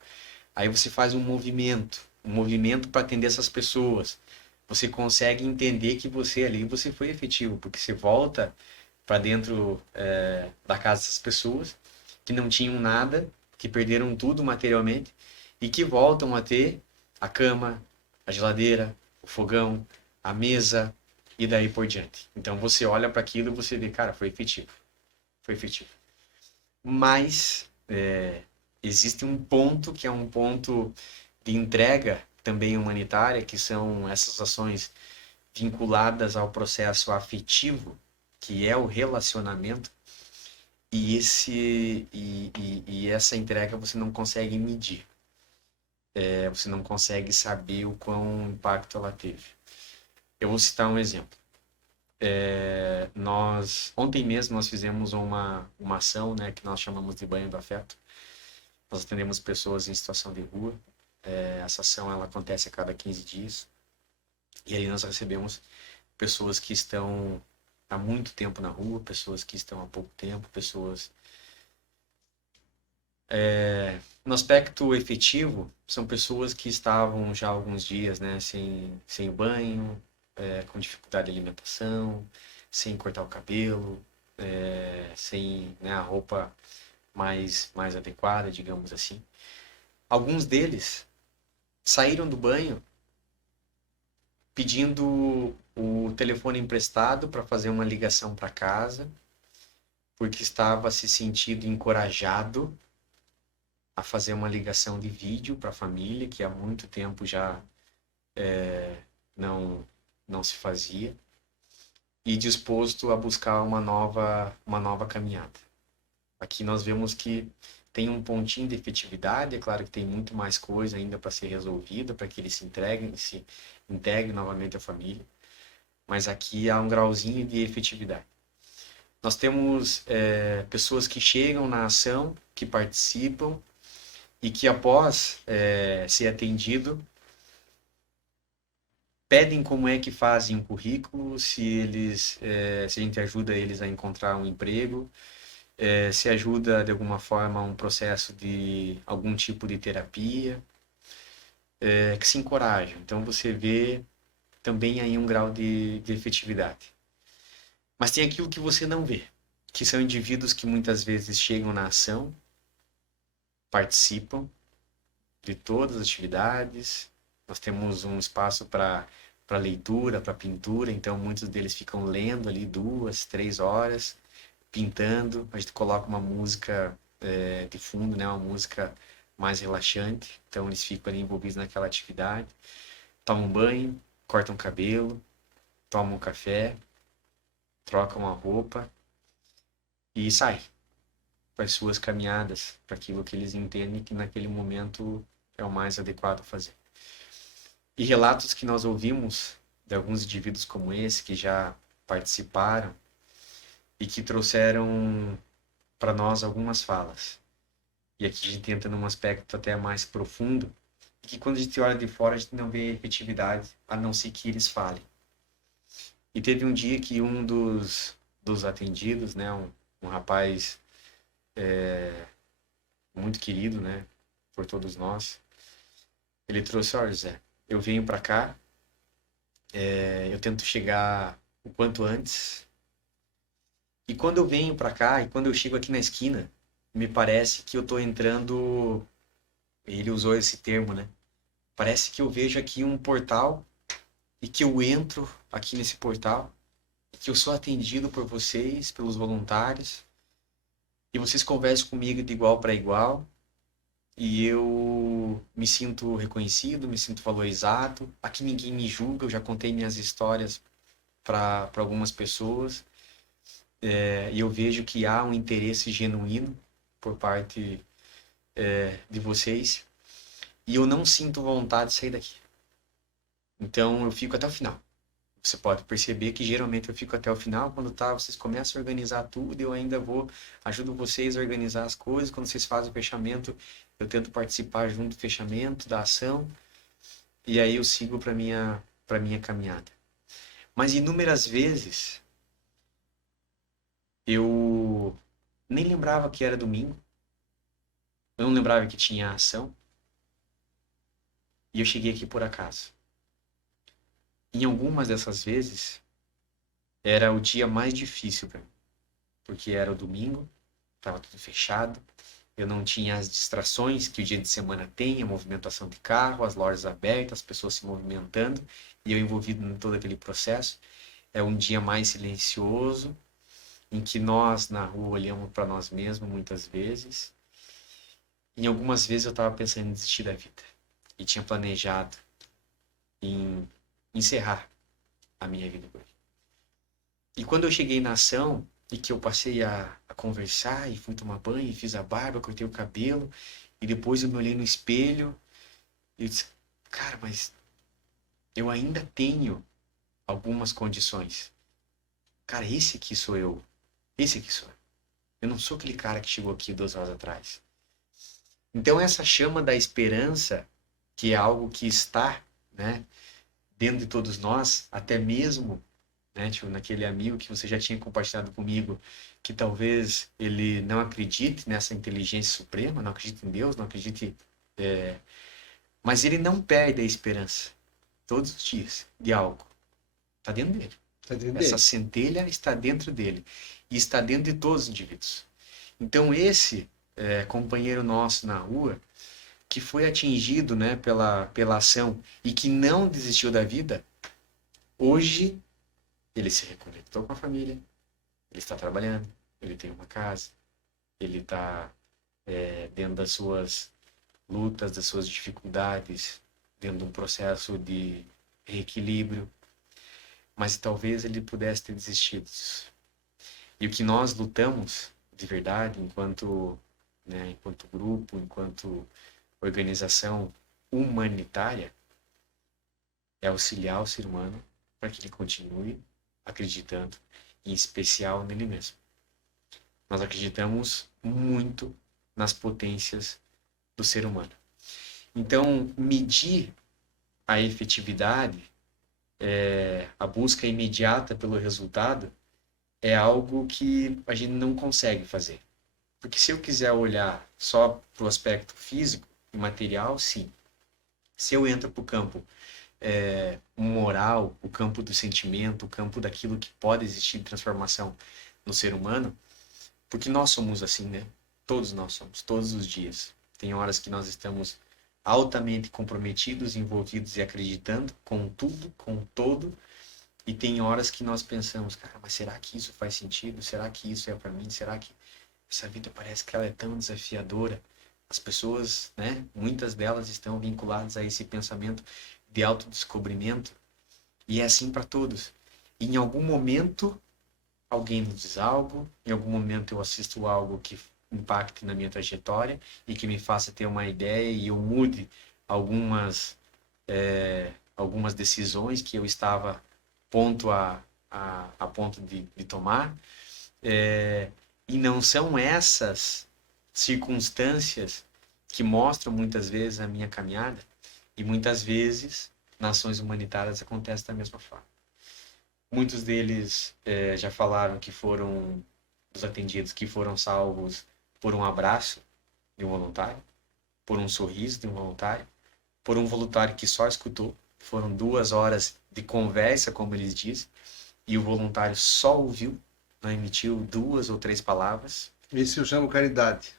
aí você faz um movimento para atender essas pessoas. Você consegue entender que você foi efetivo, porque você volta para dentro da casa dessas pessoas que não tinham nada, que perderam tudo materialmente e que voltam a ter a cama, a geladeira, o fogão, a mesa e daí por diante. Então você olha para aquilo e você vê, cara, foi efetivo, foi efetivo. Mas existe um ponto que é um ponto de entrega também humanitária, que são essas ações vinculadas ao processo afetivo, que é o relacionamento, e essa entrega você não consegue medir. Você não consegue saber o quão impacto ela teve. Eu vou citar um exemplo. Ontem mesmo nós fizemos uma ação, né, que nós chamamos de Banho do Afeto. Nós atendemos pessoas em situação de rua. Essa ação ela acontece a cada 15 dias. E aí nós recebemos pessoas que estão há muito tempo na rua, pessoas que estão há pouco tempo, pessoas... No aspecto efetivo, são pessoas que estavam já há alguns dias, né, sem banho, com dificuldade de alimentação, sem cortar o cabelo, sem, né, a roupa mais adequada, digamos assim. Alguns deles saíram do banho pedindo o telefone emprestado para fazer uma ligação para casa, porque estava se sentindo encorajado a fazer uma ligação de vídeo para a família, que há muito tempo já não se fazia, e disposto a buscar uma nova caminhada. Aqui nós vemos que tem um pontinho de efetividade, é claro que tem muito mais coisa ainda para ser resolvida, para que eles se integrem novamente à família, mas aqui há um grauzinho de efetividade. Nós temos pessoas que chegam na ação, que participam, e que após ser atendido, pedem como é que fazem o currículo, se a gente ajuda eles a encontrar um emprego, se ajuda de alguma forma um processo de algum tipo de terapia, que se encorajam. Então você vê também aí um grau de efetividade. Mas tem aquilo que você não vê, que são indivíduos que muitas vezes chegam na ação, participam de todas as atividades. Nós temos um espaço para leitura, para pintura, então muitos deles ficam lendo ali 2, 3 horas, pintando. A gente coloca uma música de fundo, né, uma música mais relaxante, então eles ficam ali envolvidos naquela atividade, tomam banho, cortam cabelo, tomam um café, trocam a roupa e saem para as suas caminhadas, para aquilo que eles entendem que naquele momento é o mais adequado a fazer. E relatos que nós ouvimos de alguns indivíduos como esse, que já participaram e que trouxeram para nós algumas falas. E aqui a gente entra num aspecto até mais profundo, que quando a gente olha de fora a gente não vê efetividade, a não ser que eles falem. E teve um dia que um dos atendidos, né, um rapaz muito querido, né, por todos nós, ele trouxe: olha, Zé, eu venho para cá, eu tento chegar o quanto antes, e quando eu venho para cá, e quando eu chego aqui na esquina, me parece que eu tô entrando, ele usou esse termo, né, parece que eu vejo aqui um portal, e que eu entro aqui nesse portal, que eu sou atendido por vocês, pelos voluntários, e vocês conversam comigo de igual para igual, e eu me sinto reconhecido, me sinto valorizado. Aqui ninguém me julga, eu já contei minhas histórias para algumas pessoas, e eu vejo que há um interesse genuíno por parte de vocês, e eu não sinto vontade de sair daqui. Então eu fico até o final. Você pode perceber que geralmente eu fico até o final, quando vocês começam a organizar tudo, eu ainda ajudo vocês a organizar as coisas. Quando vocês fazem o fechamento, eu tento participar junto do fechamento, da ação, e aí eu sigo para minha caminhada. Mas inúmeras vezes eu nem lembrava que era domingo, eu não lembrava que tinha ação, e eu cheguei aqui por acaso. Em algumas dessas vezes, era o dia mais difícil para mim, porque era o domingo, estava tudo fechado, eu não tinha as distrações que o dia de semana tem, a movimentação de carro, as lojas abertas, as pessoas se movimentando, e eu envolvido em todo aquele processo. É um dia mais silencioso, em que nós na rua olhamos para nós mesmos muitas vezes. Em algumas vezes eu estava pensando em desistir da vida, e tinha planejado em encerrar a minha vida por aqui. E quando eu cheguei na ação e que eu passei a conversar e fui tomar banho, e fiz a barba, cortei o cabelo, e depois eu me olhei no espelho e disse, cara, mas eu ainda tenho algumas condições. Cara, esse aqui sou eu. Esse aqui sou eu. Eu não sou aquele cara que chegou aqui 2 horas atrás. Então essa chama da esperança, que é algo que está, né, dentro de todos nós, até mesmo, né, tipo, naquele amigo que você já tinha compartilhado comigo, que talvez ele não acredite nessa inteligência suprema, não acredite em Deus, não acredite, mas ele não perde a esperança todos os dias de algo. Está dentro dele. Tá dentro Essa dele. centelha está dentro dele e está dentro de todos os indivíduos. Então esse companheiro nosso na rua, que foi atingido, né, pela ação e que não desistiu da vida, hoje ele se reconectou com a família, ele está trabalhando, ele tem uma casa, ele está dentro das suas lutas, das suas dificuldades, dentro de um processo de reequilíbrio, mas talvez ele pudesse ter desistido disso. E o que nós lutamos de verdade, enquanto grupo, enquanto organização humanitária, é auxiliar o ser humano para que ele continue acreditando, em especial nele mesmo. Nós acreditamos muito nas potências do ser humano. Então, medir a efetividade, a busca imediata pelo resultado, é algo que a gente não consegue fazer. Porque se eu quiser olhar só para o aspecto físico e material, sim. Se eu entro para o campo moral, o campo do sentimento, o campo daquilo que pode existir de transformação no ser humano, porque nós somos assim, né? Todos nós somos, todos os dias. Tem horas que nós estamos altamente comprometidos, envolvidos e acreditando com tudo, com todo, e tem horas que nós pensamos, cara, mas será que isso faz sentido? Será que isso é para mim? Será que essa vida parece que ela é tão desafiadora? As pessoas, né, muitas delas estão vinculadas a esse pensamento de autodescobrimento, e é assim para todos. E em algum momento alguém nos diz algo, em algum momento eu assisto algo que impacte na minha trajetória e que me faça ter uma ideia e eu mude algumas decisões que eu estava a ponto de tomar. E não são essas circunstâncias que mostram muitas vezes a minha caminhada, e muitas vezes nas ações humanitárias acontece da mesma forma. Muitos deles já falaram que foram dos atendidos que foram salvos por um abraço de um voluntário, por um sorriso de um voluntário, por um voluntário que só escutou. Foram 2 horas de conversa, como eles dizem, e o voluntário só ouviu, não emitiu 2 ou 3 palavras. Isso eu chamo caridade.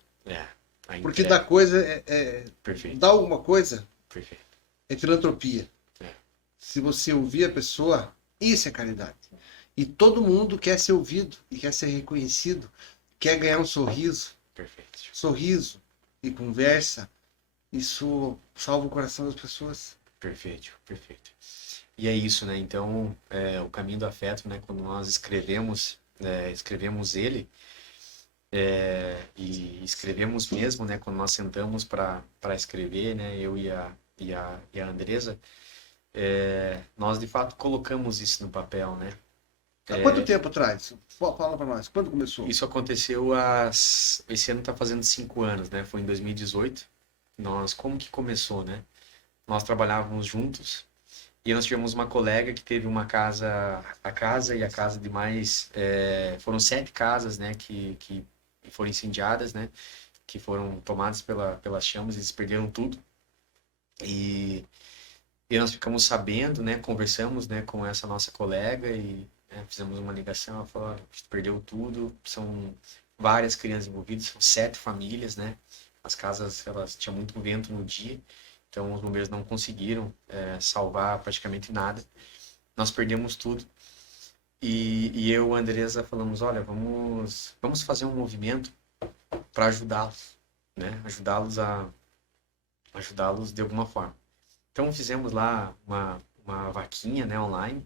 Porque entrega. dar coisa Perfeito. dar alguma coisa Perfeito. é filantropia. Se você ouvir a pessoa, isso é caridade. E todo mundo quer ser ouvido e quer ser reconhecido, quer ganhar um sorriso, Perfeito. sorriso e conversa. Isso salva o coração das pessoas. Perfeito, perfeito. E é isso, né? Então, o caminho do afeto, né? Quando nós escrevemos ele, e escrevemos mesmo, né? Quando nós sentamos para escrever, né? Eu e a Andresa, nós de fato colocamos isso no papel, né? Há quanto tempo atrás? Fala para nós, quando começou? Isso aconteceu esse ano está fazendo 5 anos, né? Foi em 2018. Como que começou, né? Nós trabalhávamos juntos e nós tivemos uma colega que teve a casa e a casa de mais, foram 7 casas, né? Que foram incendiadas, né? Que foram tomadas pelas chamas, eles perderam tudo. E nós ficamos sabendo, né? Conversamos, né? Com essa nossa colega e né, fizemos uma ligação. Ela falou: "Olha, a gente perdeu tudo, são várias crianças envolvidas, são 7 famílias, né? As casas, elas tinham muito vento no dia, então os bombeiros não conseguiram salvar praticamente nada. Nós perdemos tudo. E eu e a Andresa falamos: olha, vamos fazer um movimento para ajudá-los, né? Ajudá-los de alguma forma. Então fizemos lá uma vaquinha, né, online,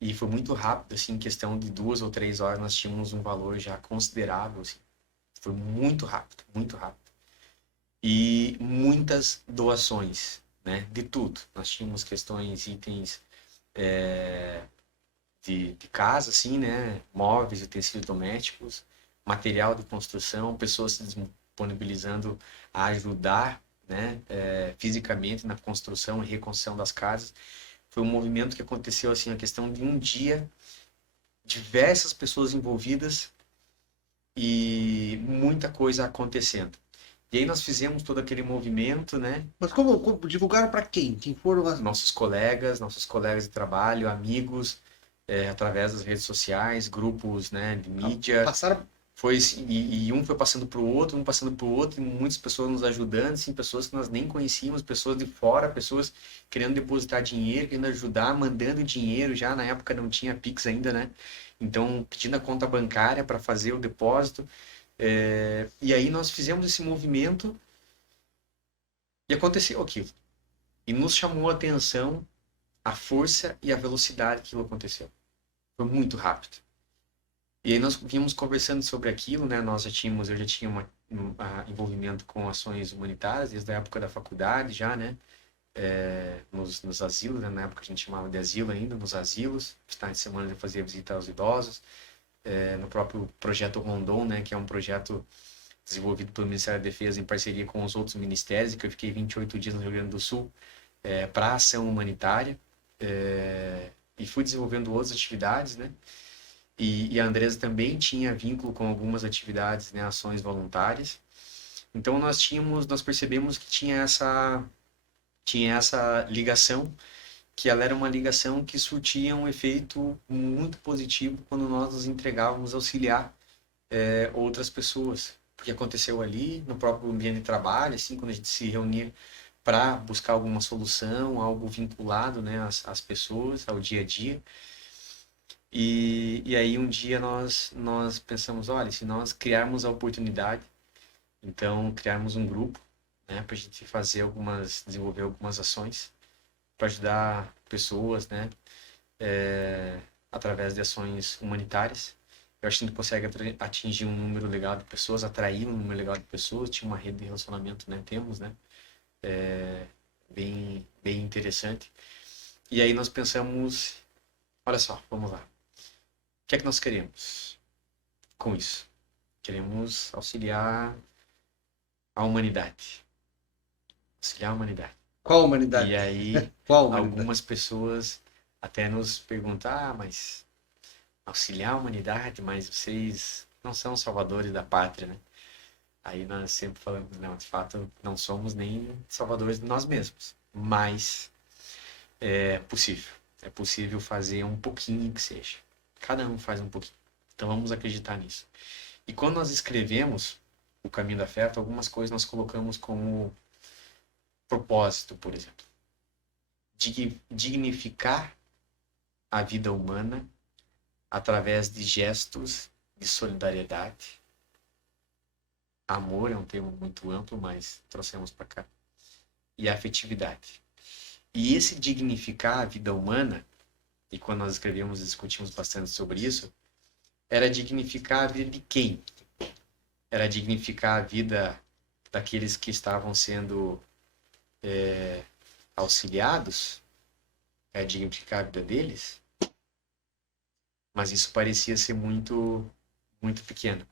e foi muito rápido, assim, em questão de 2 ou 3 horas nós tínhamos um valor já considerável, assim. Foi muito rápido, muito rápido. E muitas doações, né, de tudo. Nós tínhamos itens de casa, assim, né, móveis, utensílios domésticos, material de construção, pessoas se disponibilizando a ajudar, né, fisicamente na construção e reconstrução das casas. Foi um movimento que aconteceu assim, a questão de um dia, diversas pessoas envolvidas e muita coisa acontecendo. E aí nós fizemos todo aquele movimento, né? Mas como divulgaram para quem? Quem foram as... Nossos colegas de trabalho, amigos, através das redes sociais, grupos, né, de mídia. Passaram... E um foi passando para o outro, e muitas pessoas nos ajudando, assim, pessoas que nós nem conhecíamos, pessoas de fora, pessoas querendo depositar dinheiro, querendo ajudar, mandando dinheiro, já na época não tinha Pix ainda, né? Então, pedindo a conta bancária para fazer o depósito. E aí nós fizemos esse movimento e aconteceu aquilo. E nos chamou a atenção a força e a velocidade que aquilo aconteceu. Foi muito rápido. E aí nós vimos conversando sobre aquilo, né? Eu já tinha envolvimento com ações humanitárias desde a época da faculdade já, né? Nos asilos, né? Na época a gente chamava de asilo ainda, nos asilos. Finais de semana eu fazia visita aos idosos. No próprio projeto Rondon, né? Que é um projeto desenvolvido pelo Ministério da Defesa em parceria com os outros ministérios, que eu fiquei 28 dias no Rio Grande do Sul para ação humanitária. E fui desenvolvendo outras atividades, né? E a Andresa também tinha vínculo com algumas atividades, né, ações voluntárias. Então nós percebemos que tinha essa ligação, que ela era uma ligação que surtia um efeito muito positivo quando nós nos entregávamos a auxiliar outras pessoas. Porque aconteceu ali, no próprio ambiente de trabalho, assim, quando a gente se reunia para buscar alguma solução, algo vinculado, né, às pessoas, ao dia a dia. E aí um dia nós pensamos, olha, se nós criarmos a oportunidade, então criarmos um grupo, né, para a gente desenvolver algumas ações para ajudar pessoas, né, através de ações humanitárias. Eu acho que a gente consegue atingir um número legal de pessoas, atrair um número legal de pessoas, tinha uma rede de relacionamento, né, temos, né, bem interessante. E aí nós pensamos, olha só, vamos lá. O que é que nós queremos com isso? Queremos auxiliar a humanidade. Auxiliar a humanidade. Qual humanidade? E aí, algumas pessoas até nos perguntam, mas auxiliar a humanidade, mas vocês não são salvadores da pátria, né? Aí nós sempre falamos, não, de fato, não somos nem salvadores de nós mesmos. Mas é possível. É possível fazer um pouquinho que seja. Cada um faz um pouquinho. Então vamos acreditar nisso. E quando nós escrevemos o Caminho do Afeto, algumas coisas nós colocamos como propósito, por exemplo. Dignificar a vida humana através de gestos de solidariedade. Amor é um termo muito amplo, mas trouxemos para cá. E afetividade. E esse dignificar a vida humana, e quando nós escrevemos e discutimos bastante sobre isso, era dignificar a vida de quem? Era dignificar a vida daqueles que estavam sendo auxiliados, é dignificar a vida deles, mas isso parecia ser muito, muito pequeno.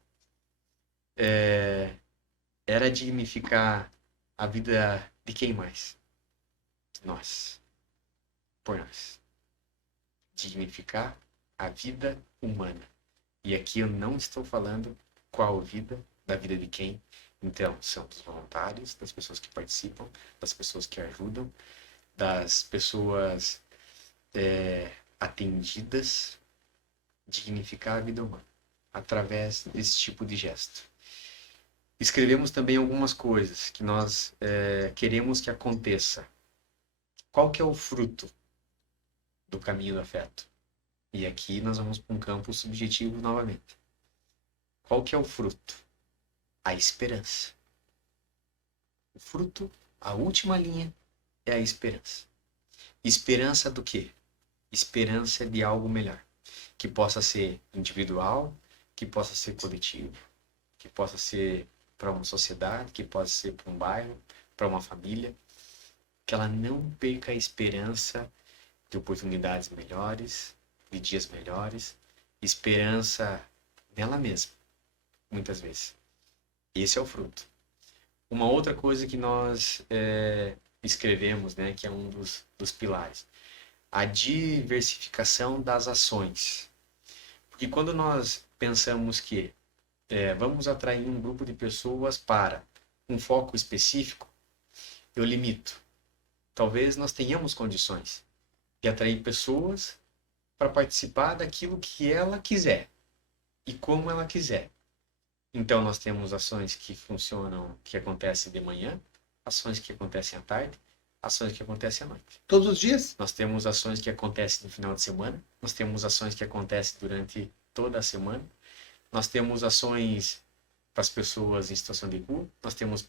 Era dignificar a vida de quem mais? Nós. Por nós. Dignificar a vida humana. E aqui eu não estou falando qual vida, da vida de quem. Então, são dos voluntários, das pessoas que participam, das pessoas que ajudam, das pessoas atendidas, dignificar a vida humana através desse tipo de gesto. Escrevemos também algumas coisas que nós queremos que aconteça. Qual que é o fruto do caminho do afeto? E aqui nós vamos para um campo subjetivo novamente. Qual que é o fruto? A esperança. O fruto, a última linha, é a esperança. Esperança do quê? Esperança de algo melhor. Que possa ser individual, que possa ser coletivo, que possa ser para uma sociedade, que possa ser para um bairro, para uma família. Que ela não perca a esperança de oportunidades melhores, de dias melhores, esperança nela mesma, muitas vezes. Esse é o fruto. Uma outra coisa que nós escrevemos, né, que é um dos pilares, a diversificação das ações. Porque quando nós pensamos que vamos atrair um grupo de pessoas para um foco específico, eu limito. Talvez nós tenhamos condições de atrair pessoas para participar daquilo que ela quiser e como ela quiser. Então, nós temos ações que funcionam, que acontecem de manhã, ações que acontecem à tarde, ações que acontecem à noite. Todos os dias? Nós temos ações que acontecem no final de semana, nós temos ações que acontecem durante toda a semana, nós temos ações para as pessoas em situação de rua, nós temos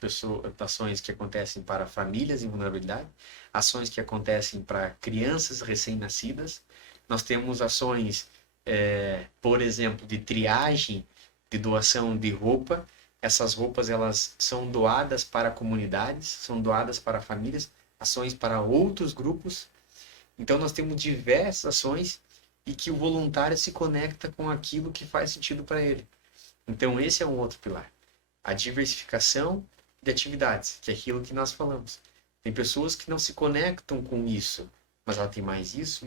ações que acontecem para famílias em vulnerabilidade, ações que acontecem para crianças recém-nascidas, nós temos ações, por exemplo, de triagem, de doação de roupa. Essas roupas elas são doadas para comunidades, são doadas para famílias, ações para outros grupos. Então nós temos diversas ações e que o voluntário se conecta com aquilo que faz sentido para ele. Então esse é um outro pilar. A diversificação de atividades, que é aquilo que nós falamos. Tem pessoas que não se conectam com isso, mas ela tem mais isso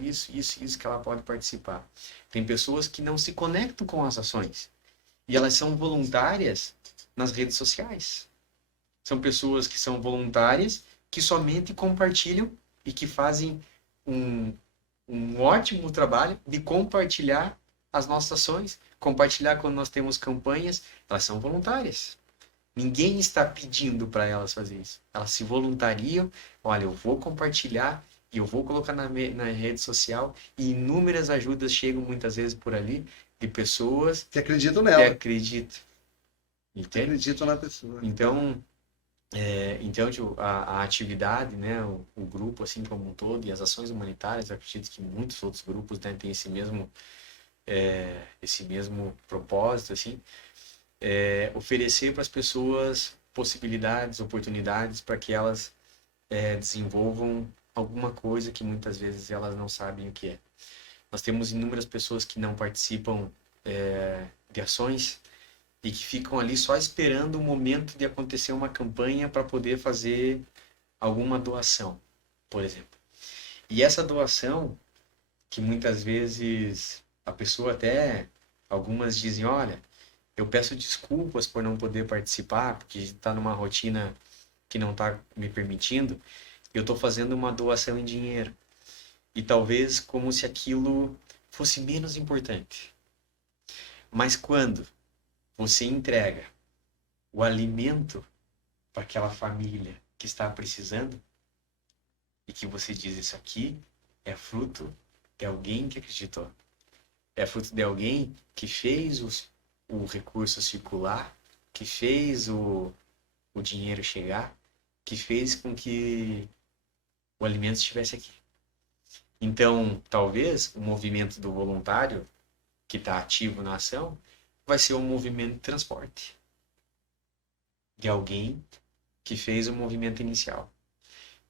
que ela pode participar. Tem pessoas que não se conectam com as ações e elas são voluntárias nas redes sociais. São pessoas que são voluntárias que somente compartilham e que fazem um ótimo trabalho de compartilhar as nossas ações, compartilhar quando nós temos campanhas. Elas são voluntárias. Ninguém está pedindo para elas fazer isso. Elas se voluntariam. Olha, eu vou compartilhar e eu vou colocar na rede social, e inúmeras ajudas chegam muitas vezes por ali de pessoas que acreditam nela. Que acreditam. Entende? Acreditam na pessoa. Então, a atividade, né, o grupo assim como um todo e as ações humanitárias, eu acredito que muitos outros grupos, né, têm esse mesmo propósito, assim, oferecer para as pessoas possibilidades, oportunidades para que elas desenvolvam alguma coisa que muitas vezes elas não sabem o que é. Nós temos inúmeras pessoas que não participam de ações e que ficam ali só esperando o momento de acontecer uma campanha para poder fazer alguma doação, por exemplo. E essa doação, que muitas vezes a pessoa até, algumas dizem, olha, eu peço desculpas por não poder participar, porque está numa rotina que não está me permitindo, eu estou fazendo uma doação em dinheiro. E talvez como se aquilo fosse menos importante. Mas quando você entrega o alimento para aquela família que está precisando, e que você diz, isso aqui é fruto de alguém que acreditou, é fruto de alguém que fez o recurso circular, que fez o dinheiro chegar, que fez com que o alimento estivesse aqui. Então, talvez o movimento do voluntário, que está ativo na ação, vai ser um movimento de transporte de alguém que fez o movimento inicial.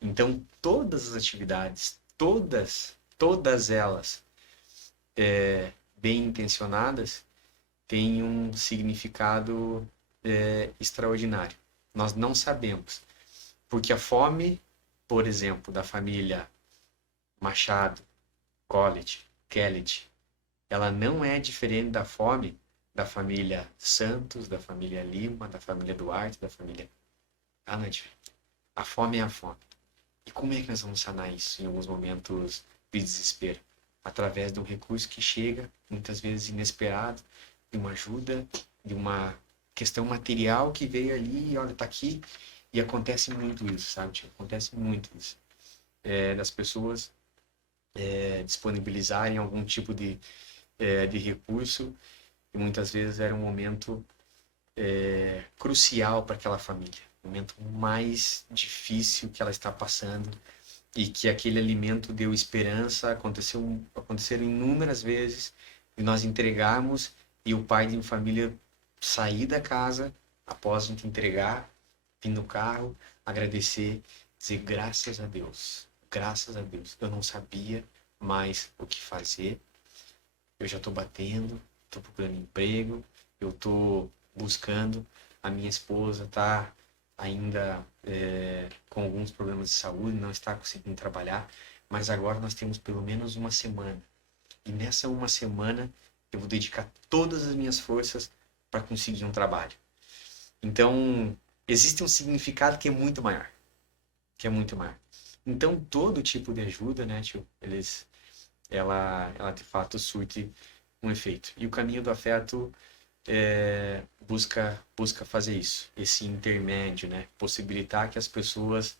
Então, todas as atividades, todas elas bem intencionadas, têm um significado extraordinário. Nós não sabemos, porque a fome, por exemplo, da família Machado, Collett, Kellett, ela não é diferente da fome da família Santos, da família Lima, da família Duarte, da família... Ela não é diferente. A fome é a fome. E como é que nós vamos sanar isso em alguns momentos de desespero? Através de um recurso que chega, muitas vezes inesperado, de uma ajuda, de uma questão material que veio ali, olha, tá aqui, e acontece muito isso, sabe, tio? Acontece muito isso. Das pessoas disponibilizarem algum tipo de recurso, e muitas vezes era um momento crucial para aquela família, o momento mais difícil que ela está passando, e que aquele alimento deu esperança. Aconteceram inúmeras vezes de nós entregarmos e o pai de uma família sair da casa após a gente entregar, vir no carro, agradecer, dizer graças a Deus, eu não sabia mais o que fazer, eu já estou batendo, estou procurando emprego, eu estou buscando, a minha esposa está ainda com alguns problemas de saúde, não está conseguindo trabalhar, mas agora nós temos pelo menos uma semana. E nessa uma semana eu vou dedicar todas as minhas forças para conseguir um trabalho. Então, existe um significado que é muito maior. Então, todo tipo de ajuda, né, tio, ela de fato surte um efeito. E o caminho do afeto busca fazer isso, esse intermédio, né? Possibilitar que as pessoas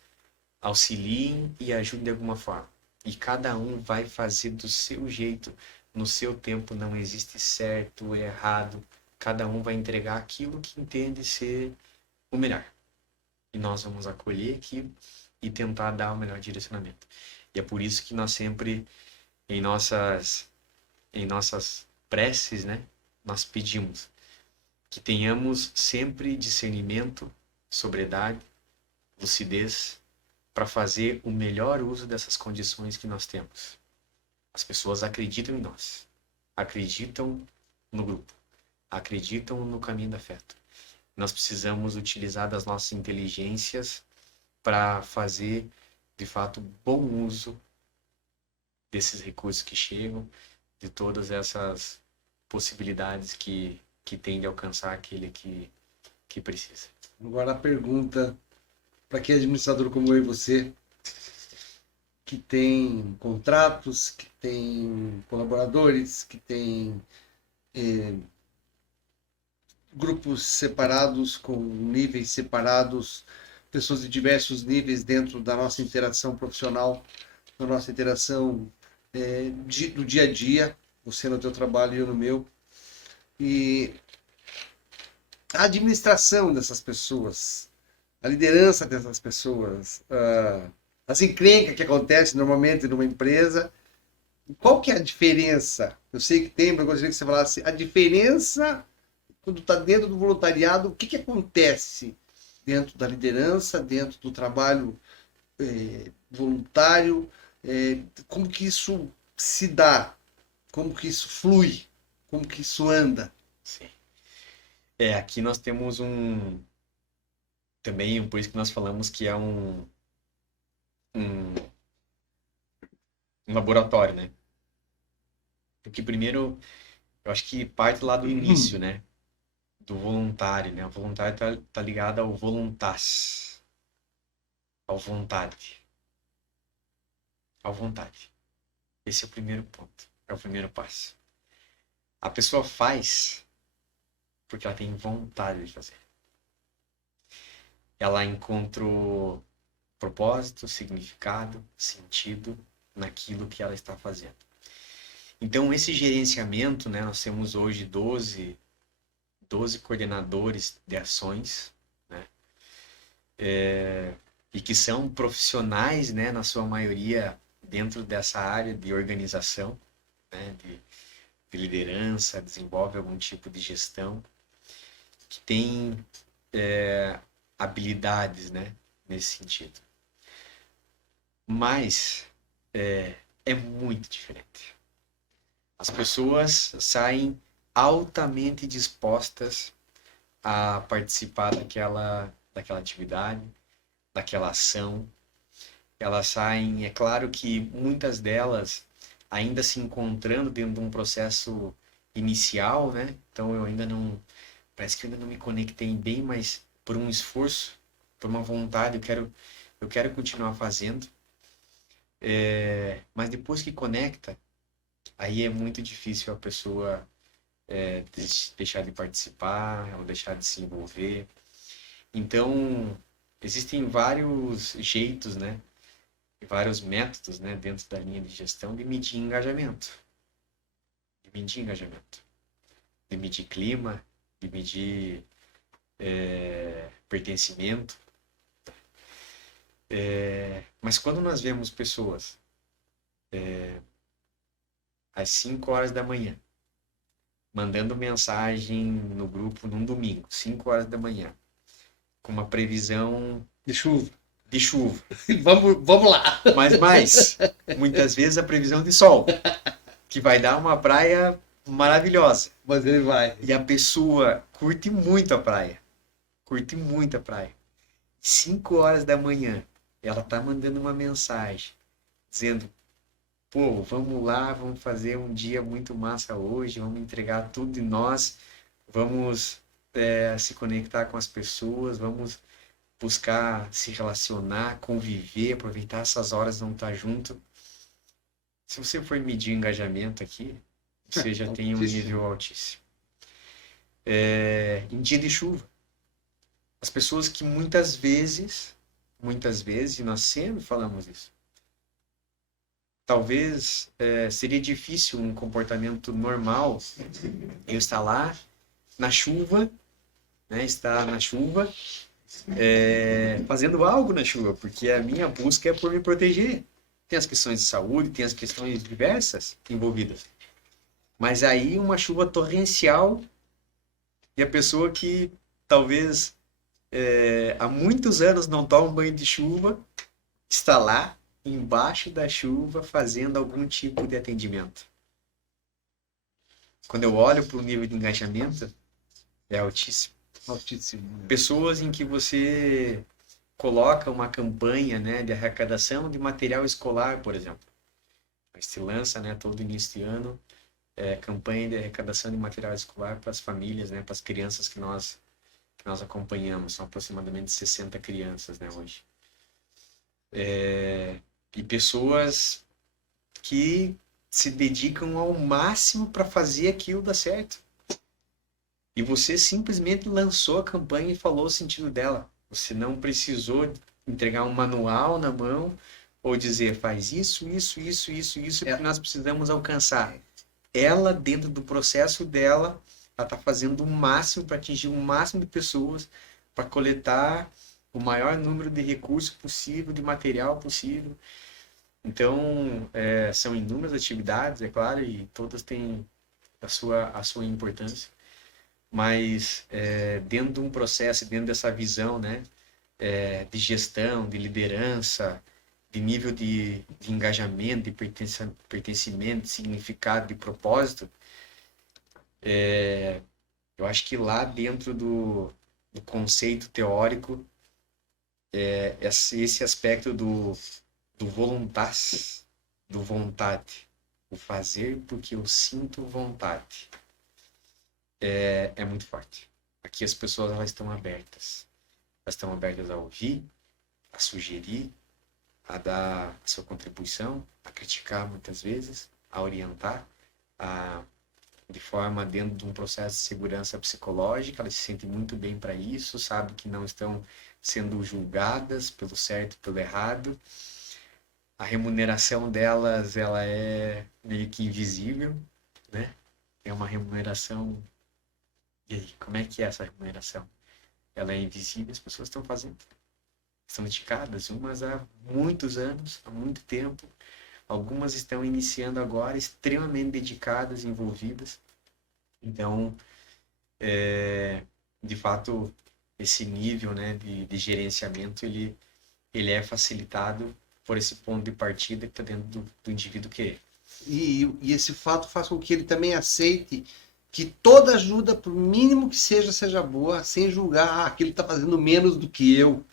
auxiliem e ajudem de alguma forma. E cada um vai fazer do seu jeito, no seu tempo. Não existe certo ou errado. Cada um vai entregar aquilo que entende ser o melhor. E nós vamos acolher aquilo e tentar dar o melhor direcionamento. E é por isso que nós sempre, em nossas preces, né, nós pedimos que tenhamos sempre discernimento, sobriedade, lucidez, para fazer o melhor uso dessas condições que nós temos. As pessoas acreditam em nós, acreditam no grupo, acreditam no caminho do afeto. Nós precisamos utilizar das nossas inteligências para fazer, de fato, bom uso desses recursos que chegam, de todas essas possibilidades que tem de alcançar aquele que precisa. Agora a pergunta para aquele administrador como eu e você, que tem contratos, que tem colaboradores, que tem grupos separados, com níveis separados, pessoas de diversos níveis dentro da nossa interação profissional, da nossa interação do dia a dia, você no teu trabalho e eu no meu. E a administração dessas pessoas, a liderança dessas pessoas, as encrencas que acontecem normalmente numa empresa, qual que é a diferença? Eu sei que tem, mas eu gostaria que você falasse a diferença quando está dentro do voluntariado, o que acontece dentro da liderança, dentro do trabalho voluntário, como que isso se dá, como que isso flui, como que isso anda. Sim. Aqui nós temos também, por isso que nós falamos que é um laboratório, né? Porque primeiro, eu acho que parte lá do início, né? Do voluntário, né? O voluntário tá ligado ao voluntas, ao vontade. Esse é o primeiro ponto, é o primeiro passo. A pessoa faz porque ela tem vontade de fazer. Ela encontrou propósito, significado, sentido naquilo que ela está fazendo. Então, esse gerenciamento, né, nós temos hoje 12 coordenadores de ações, né, e que são profissionais, né, na sua maioria, dentro dessa área de organização, né, de liderança, desenvolve algum tipo de gestão, que tem habilidades, né, nesse sentido. Mas é muito diferente. As pessoas saem altamente dispostas a participar daquela atividade, daquela ação. Elas saem, é claro que muitas delas ainda se encontrando dentro de um processo inicial, né? Então eu ainda não, parece que eu ainda não me conectei bem, mas por um esforço, por uma vontade, eu quero continuar fazendo. Mas depois que conecta, aí é muito difícil a pessoa deixar de participar ou deixar de se envolver. Então, existem vários jeitos, né? Vários métodos, né, dentro da linha de gestão de medir engajamento. De medir clima, de medir pertencimento. Mas quando nós vemos pessoas às 5 horas da manhã, mandando mensagem no grupo num domingo, 5 horas da manhã, com uma previsão De chuva. Vamos lá. Mas muitas vezes a previsão de sol, que vai dar uma praia maravilhosa. Mas ele vai. E a pessoa curte muito a praia. 5 horas da manhã, ela tá mandando uma mensagem dizendo: pô, vamos lá, vamos fazer um dia muito massa hoje, vamos entregar tudo de nós, vamos se conectar com as pessoas, vamos buscar se relacionar, conviver, aproveitar essas horas não estar junto. Se você for medir engajamento aqui, você já tem um nível altíssimo. Em dia de chuva, as pessoas que muitas vezes, e nós sempre falamos isso, talvez seria difícil um comportamento normal eu estar lá na chuva, né, fazendo algo na chuva, porque a minha busca é por me proteger. Tem as questões de saúde, tem as questões diversas envolvidas. Mas aí uma chuva torrencial e a pessoa que talvez há muitos anos não toma um banho de chuva está lá embaixo da chuva fazendo algum tipo de atendimento. Quando eu olho para o nível de engajamento, é altíssimo. Pessoas em que você coloca uma campanha, né, de arrecadação de material escolar, por exemplo. Se lança, né, todo início de ano, campanha de arrecadação de material escolar para as famílias, né, para as crianças que nós acompanhamos. São aproximadamente 60 crianças, né, hoje. E pessoas que se dedicam ao máximo para fazer aquilo dar certo. E você simplesmente lançou a campanha e falou o sentido dela. Você não precisou entregar um manual na mão ou dizer faz isso, que nós precisamos alcançar. Ela, dentro do processo dela, ela está fazendo o máximo para atingir o máximo de pessoas, para coletar o maior número de recursos possível, de material possível. Então, são inúmeras atividades, é claro, e todas têm a sua importância. Mas dentro de um processo, dentro dessa visão, né, de gestão, de liderança, de nível de engajamento, de pertencimento, de significado, de propósito, eu acho que lá dentro do conceito teórico, esse aspecto do voluntas, do vontade, o fazer porque eu sinto vontade, é muito forte. Aqui as pessoas elas estão abertas. Elas estão abertas a ouvir, a sugerir, a dar a sua contribuição, a criticar muitas vezes, a orientar, de forma dentro de um processo de segurança psicológica. Elas se sentem muito bem para isso, sabem que não estão sendo julgadas pelo certo e pelo errado. a remuneração delas, ela é meio que invisível, né? É uma remuneração. E aí, como é que é essa remuneração? Ela é invisível, as pessoas estão fazendo. São dedicadas, umas há muitos anos, há muito tempo. Algumas estão iniciando agora, extremamente dedicadas, envolvidas. Então, de fato, esse nível, né, de gerenciamento, ele é facilitado por esse ponto de partida que está dentro do indivíduo querer. E esse fato faz com que ele também aceite que toda ajuda, por mínimo que seja boa, sem julgar que ele está fazendo menos do que eu.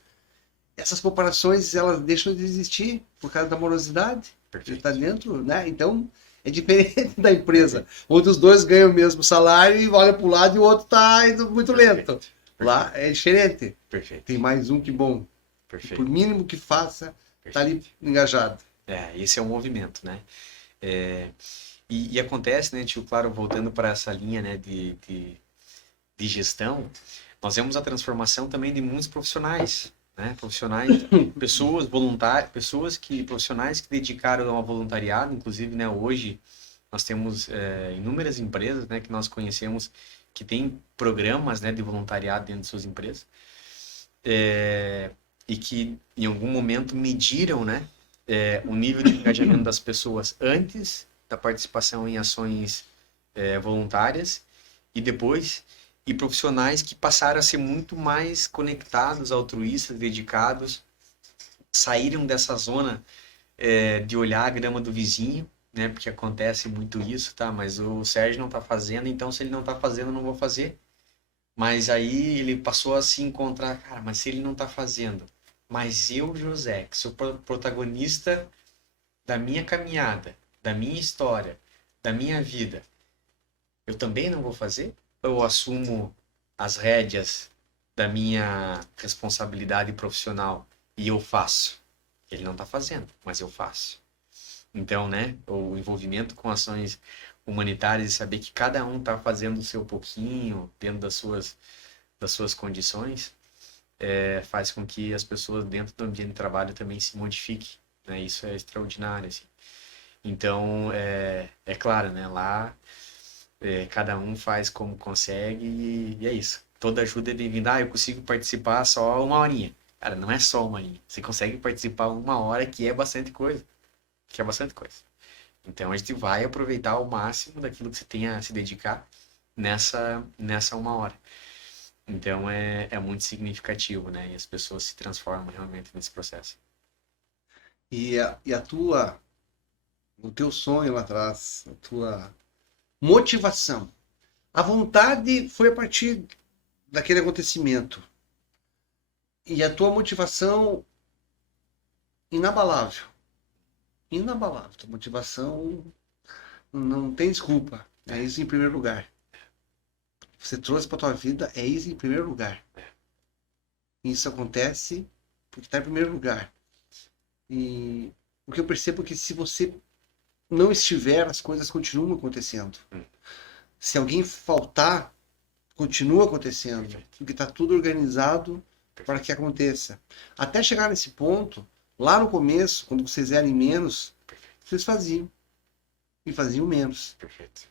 Essas comparações, elas deixam de existir por causa da morosidade. Ele está dentro, né? Então, é diferente da empresa, onde os dois ganham o mesmo salário e olha para o lado e o outro está indo muito lento. Lá é diferente. Perfeito. Tem mais um que bom. Perfeito. Por mínimo que faça, está ali engajado. Esse é o movimento, né? E acontece, né, tio, claro, voltando para essa linha, né, de gestão, nós vemos a transformação também de muitos profissionais, né? Profissionais, pessoas voluntárias, profissionais que dedicaram ao voluntariado, inclusive, né, hoje nós temos inúmeras empresas, né, que nós conhecemos que têm programas, né, de voluntariado dentro de suas empresas, e que em algum momento mediram, né, o nível de engajamento das pessoas antes da participação em ações voluntárias e depois, e profissionais que passaram a ser muito mais conectados, altruístas, dedicados, saíram dessa zona de olhar a grama do vizinho, né? Porque acontece muito isso, tá? Mas o Sérgio não tá fazendo, então se ele não tá fazendo, eu não vou fazer. Mas aí ele passou a se encontrar, cara, mas se ele não tá fazendo, mas eu, José, que sou protagonista da minha caminhada, da minha história, da minha vida, eu também não vou fazer? Ou eu assumo as rédeas da minha responsabilidade profissional e eu faço? Ele não está fazendo, mas eu faço. Então, né, o envolvimento com ações humanitárias e saber que cada um está fazendo o seu pouquinho dentro das suas condições, faz com que as pessoas dentro do ambiente de trabalho também se modifiquem, né? Isso é extraordinário, assim. Então, é claro, né, lá cada um faz como consegue e é isso. Toda ajuda é bem-vinda. Eu consigo participar só uma horinha. Cara, não é só uma horinha. Você consegue participar uma hora, que é bastante coisa. Então, a gente vai aproveitar ao máximo daquilo que você tem a se dedicar nessa uma hora. Então, é muito significativo, né? E as pessoas se transformam realmente nesse processo. E o teu sonho lá atrás, a tua motivação, a vontade foi a partir daquele acontecimento. E a tua motivação inabalável. Inabalável. Tua motivação não tem desculpa. É isso em primeiro lugar. Você trouxe para tua vida, é isso em primeiro lugar. Isso acontece porque está em primeiro lugar. E o que eu percebo é que se você não estiver, as coisas continuam acontecendo. Se alguém faltar, continua acontecendo. Porque está tudo organizado para que aconteça. Até chegar nesse ponto, lá no começo, quando vocês eram menos, vocês faziam. E faziam menos. Perfeito.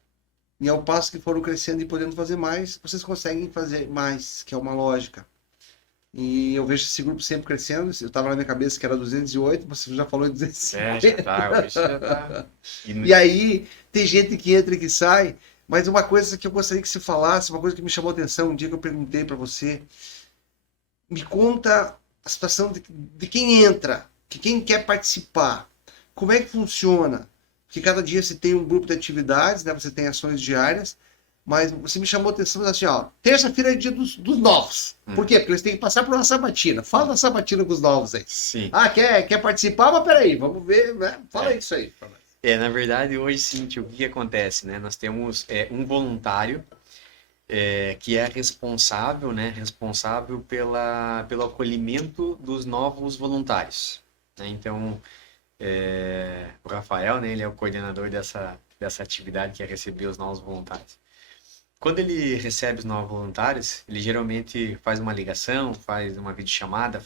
E ao passo que foram crescendo e podendo fazer mais, vocês conseguem fazer mais, que é uma lógica. E eu vejo esse grupo sempre crescendo. Eu estava na minha cabeça que era 208, você já falou em 250. Já tá, hoje já tá. E aí, tem gente que entra e que sai. Mas uma coisa que eu gostaria que você falasse, uma coisa que me chamou a atenção, um dia que eu perguntei para você, me conta a situação de quem entra, de quem quer participar. Como é que funciona? Porque cada dia você tem um grupo de atividades, né? Você tem ações diárias, mas você me chamou a atenção assim, ó, terça-feira é dia dos novos. Por quê? Porque eles têm que passar por uma sabatina. Fala da sabatina com os novos aí. Sim. Quer participar? Mas peraí, vamos ver, né? Fala isso aí pra nós. Na verdade, hoje sim, tio, o que acontece, né? Nós temos um voluntário que é responsável, né? Responsável pelo acolhimento dos novos voluntários, né? Então, o Rafael, né? Ele é o coordenador dessa atividade, que é receber os novos voluntários. Quando ele recebe os novos voluntários, ele geralmente faz uma ligação, faz uma videochamada,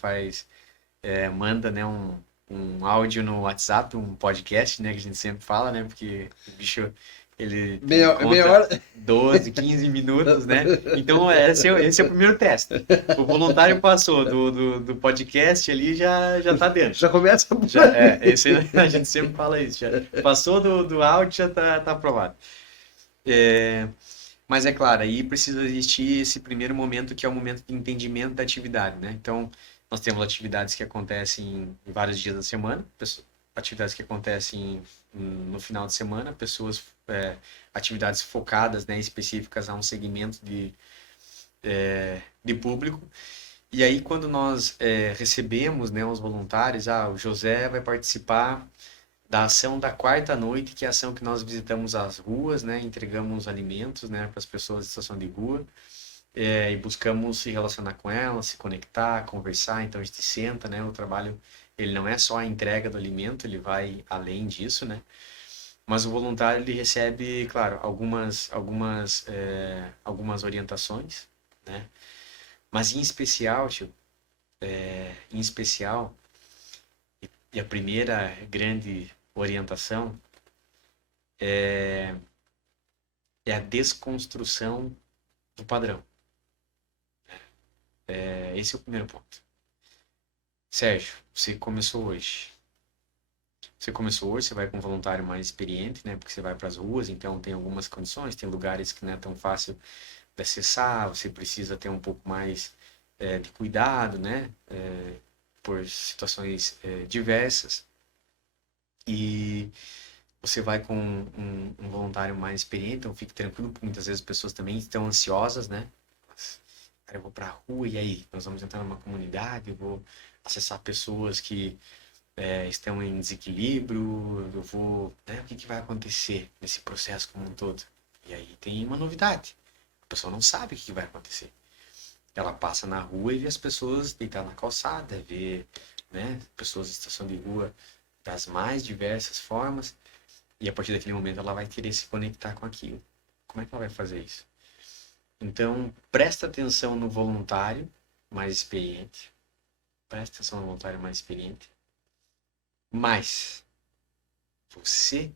manda, né, um um áudio no WhatsApp, um podcast, né, que a gente sempre fala, né, porque o bicho, ele Meia conta hora. 12, 15 minutos, né? Então, esse é o primeiro teste. O voluntário passou do podcast ali, já tá dentro. Já começa. Esse a gente sempre fala isso. Já passou do áudio, já tá aprovado. Mas é claro, aí precisa existir esse primeiro momento que é o momento de entendimento da atividade, né? Então, nós temos atividades que acontecem em vários dias da semana, atividades que acontecem no final de semana, atividades focadas, né, específicas a um segmento de público. E aí, quando nós recebemos, né, os voluntários, o José vai participar da ação da quarta noite, que é a ação que nós visitamos as ruas, né, entregamos alimentos, né, para as pessoas em situação de rua, e buscamos se relacionar com elas, se conectar, conversar. Então a gente senta, né, o trabalho ele não é só a entrega do alimento, ele vai além disso, né? Mas o voluntário ele recebe, claro, algumas orientações, né? Mas em especial, tio, em especial, e a primeira grande orientação é a desconstrução do padrão. Esse é o primeiro ponto. Sérgio, você começou hoje. Você vai com um voluntário mais experiente, né? Porque você vai para as ruas, então tem algumas condições, tem lugares que não é tão fácil de acessar, você precisa ter um pouco mais de cuidado, né? Por situações diversas. E você vai com um voluntário mais experiente, então fique tranquilo, porque muitas vezes as pessoas também estão ansiosas, né? Cara, eu vou para a rua e aí? Nós vamos entrar numa comunidade, eu vou acessar pessoas que estão em desequilíbrio, né, o que vai acontecer nesse processo como um todo? E aí tem uma novidade, a pessoa não sabe o que vai acontecer. Ela passa na rua e vê as pessoas deitadas na calçada, vê, né, pessoas em situação de rua das mais diversas formas, e a partir daquele momento ela vai querer se conectar com aquilo. Como é que ela vai fazer isso? Então, presta atenção no voluntário mais experiente, mas você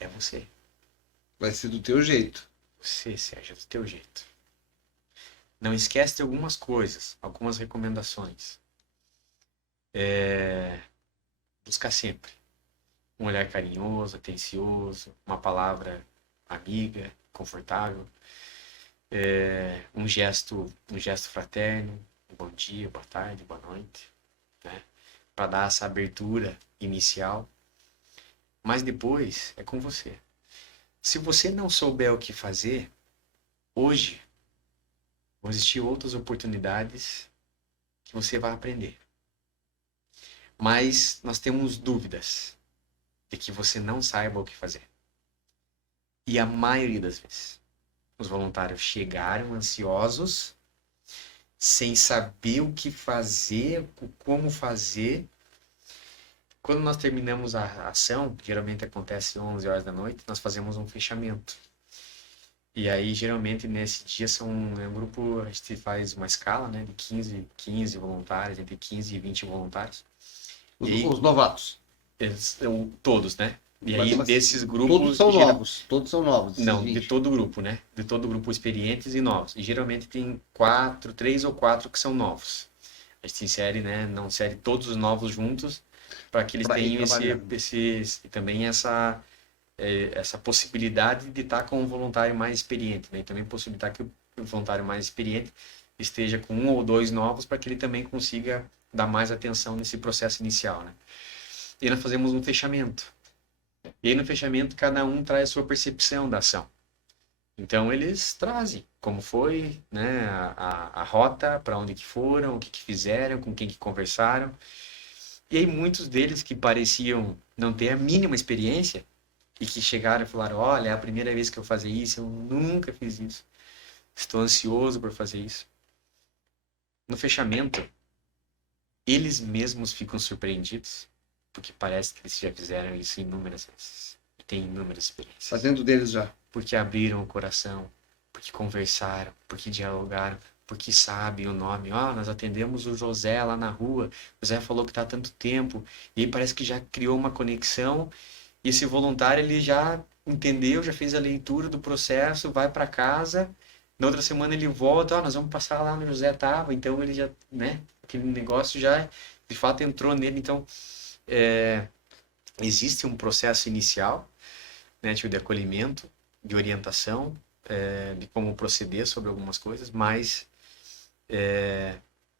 é você. Vai ser do teu jeito. Você, Sérgio, é do teu jeito. Não esquece de algumas coisas, algumas recomendações. Buscar sempre um olhar carinhoso, atencioso, uma palavra amiga, confortável, um gesto fraterno, um bom dia, boa tarde, boa noite, né? Para dar essa abertura inicial. Mas depois é com você. Se você não souber o que fazer, hoje vão existir outras oportunidades que você vai aprender. Mas nós temos dúvidas de que você não saiba o que fazer. E a maioria das vezes, os voluntários chegaram ansiosos, sem saber o que fazer, como fazer. Quando nós terminamos a ação, que geralmente acontece 11 horas da noite, nós fazemos um fechamento. E aí, geralmente, nesse dia, um grupo, a gente faz uma escala, né, de 15 voluntários, entre 15 e 20 voluntários. Os novatos. Todos, né? E aí, desses grupos... Todos são novos. Não, de todo o grupo, né? De todo o grupo, experientes e novos. E geralmente tem 3 ou 4 que são novos. A gente insere, né? Não insere todos os novos juntos, para que eles tenham também essa possibilidade de estar com um voluntário mais experiente, né? E também possibilitar que o voluntário mais experiente esteja com 1 ou 2 novos, para que ele também consiga dar mais atenção nesse processo inicial, né? E nós fazemos um fechamento. E aí no fechamento cada um traz a sua percepção da ação. Então eles trazem como foi, né, a rota, para onde que foram, o que fizeram, com quem que conversaram. E aí muitos deles que pareciam não ter a mínima experiência e que chegaram e falaram: olha, é a primeira vez que eu fazer isso, eu nunca fiz isso. Estou ansioso por fazer isso. No fechamento, eles mesmos ficam surpreendidos, porque parece que eles já fizeram isso inúmeras vezes. E tem inúmeras experiências. Fazendo deles já. Porque abriram o coração, porque conversaram, porque dialogaram, porque sabem o nome. Ó, nós atendemos o José lá na rua, o José falou que tá há tanto tempo, e aí parece que já criou uma conexão, e esse voluntário ele já entendeu, já fez a leitura do processo, vai para casa, na outra semana ele volta, ó, nós vamos passar lá no José tava, então ele já, né, aquele negócio já de fato entrou nele, então existe um processo inicial, né, tipo de acolhimento, de orientação, de como proceder sobre algumas coisas, mas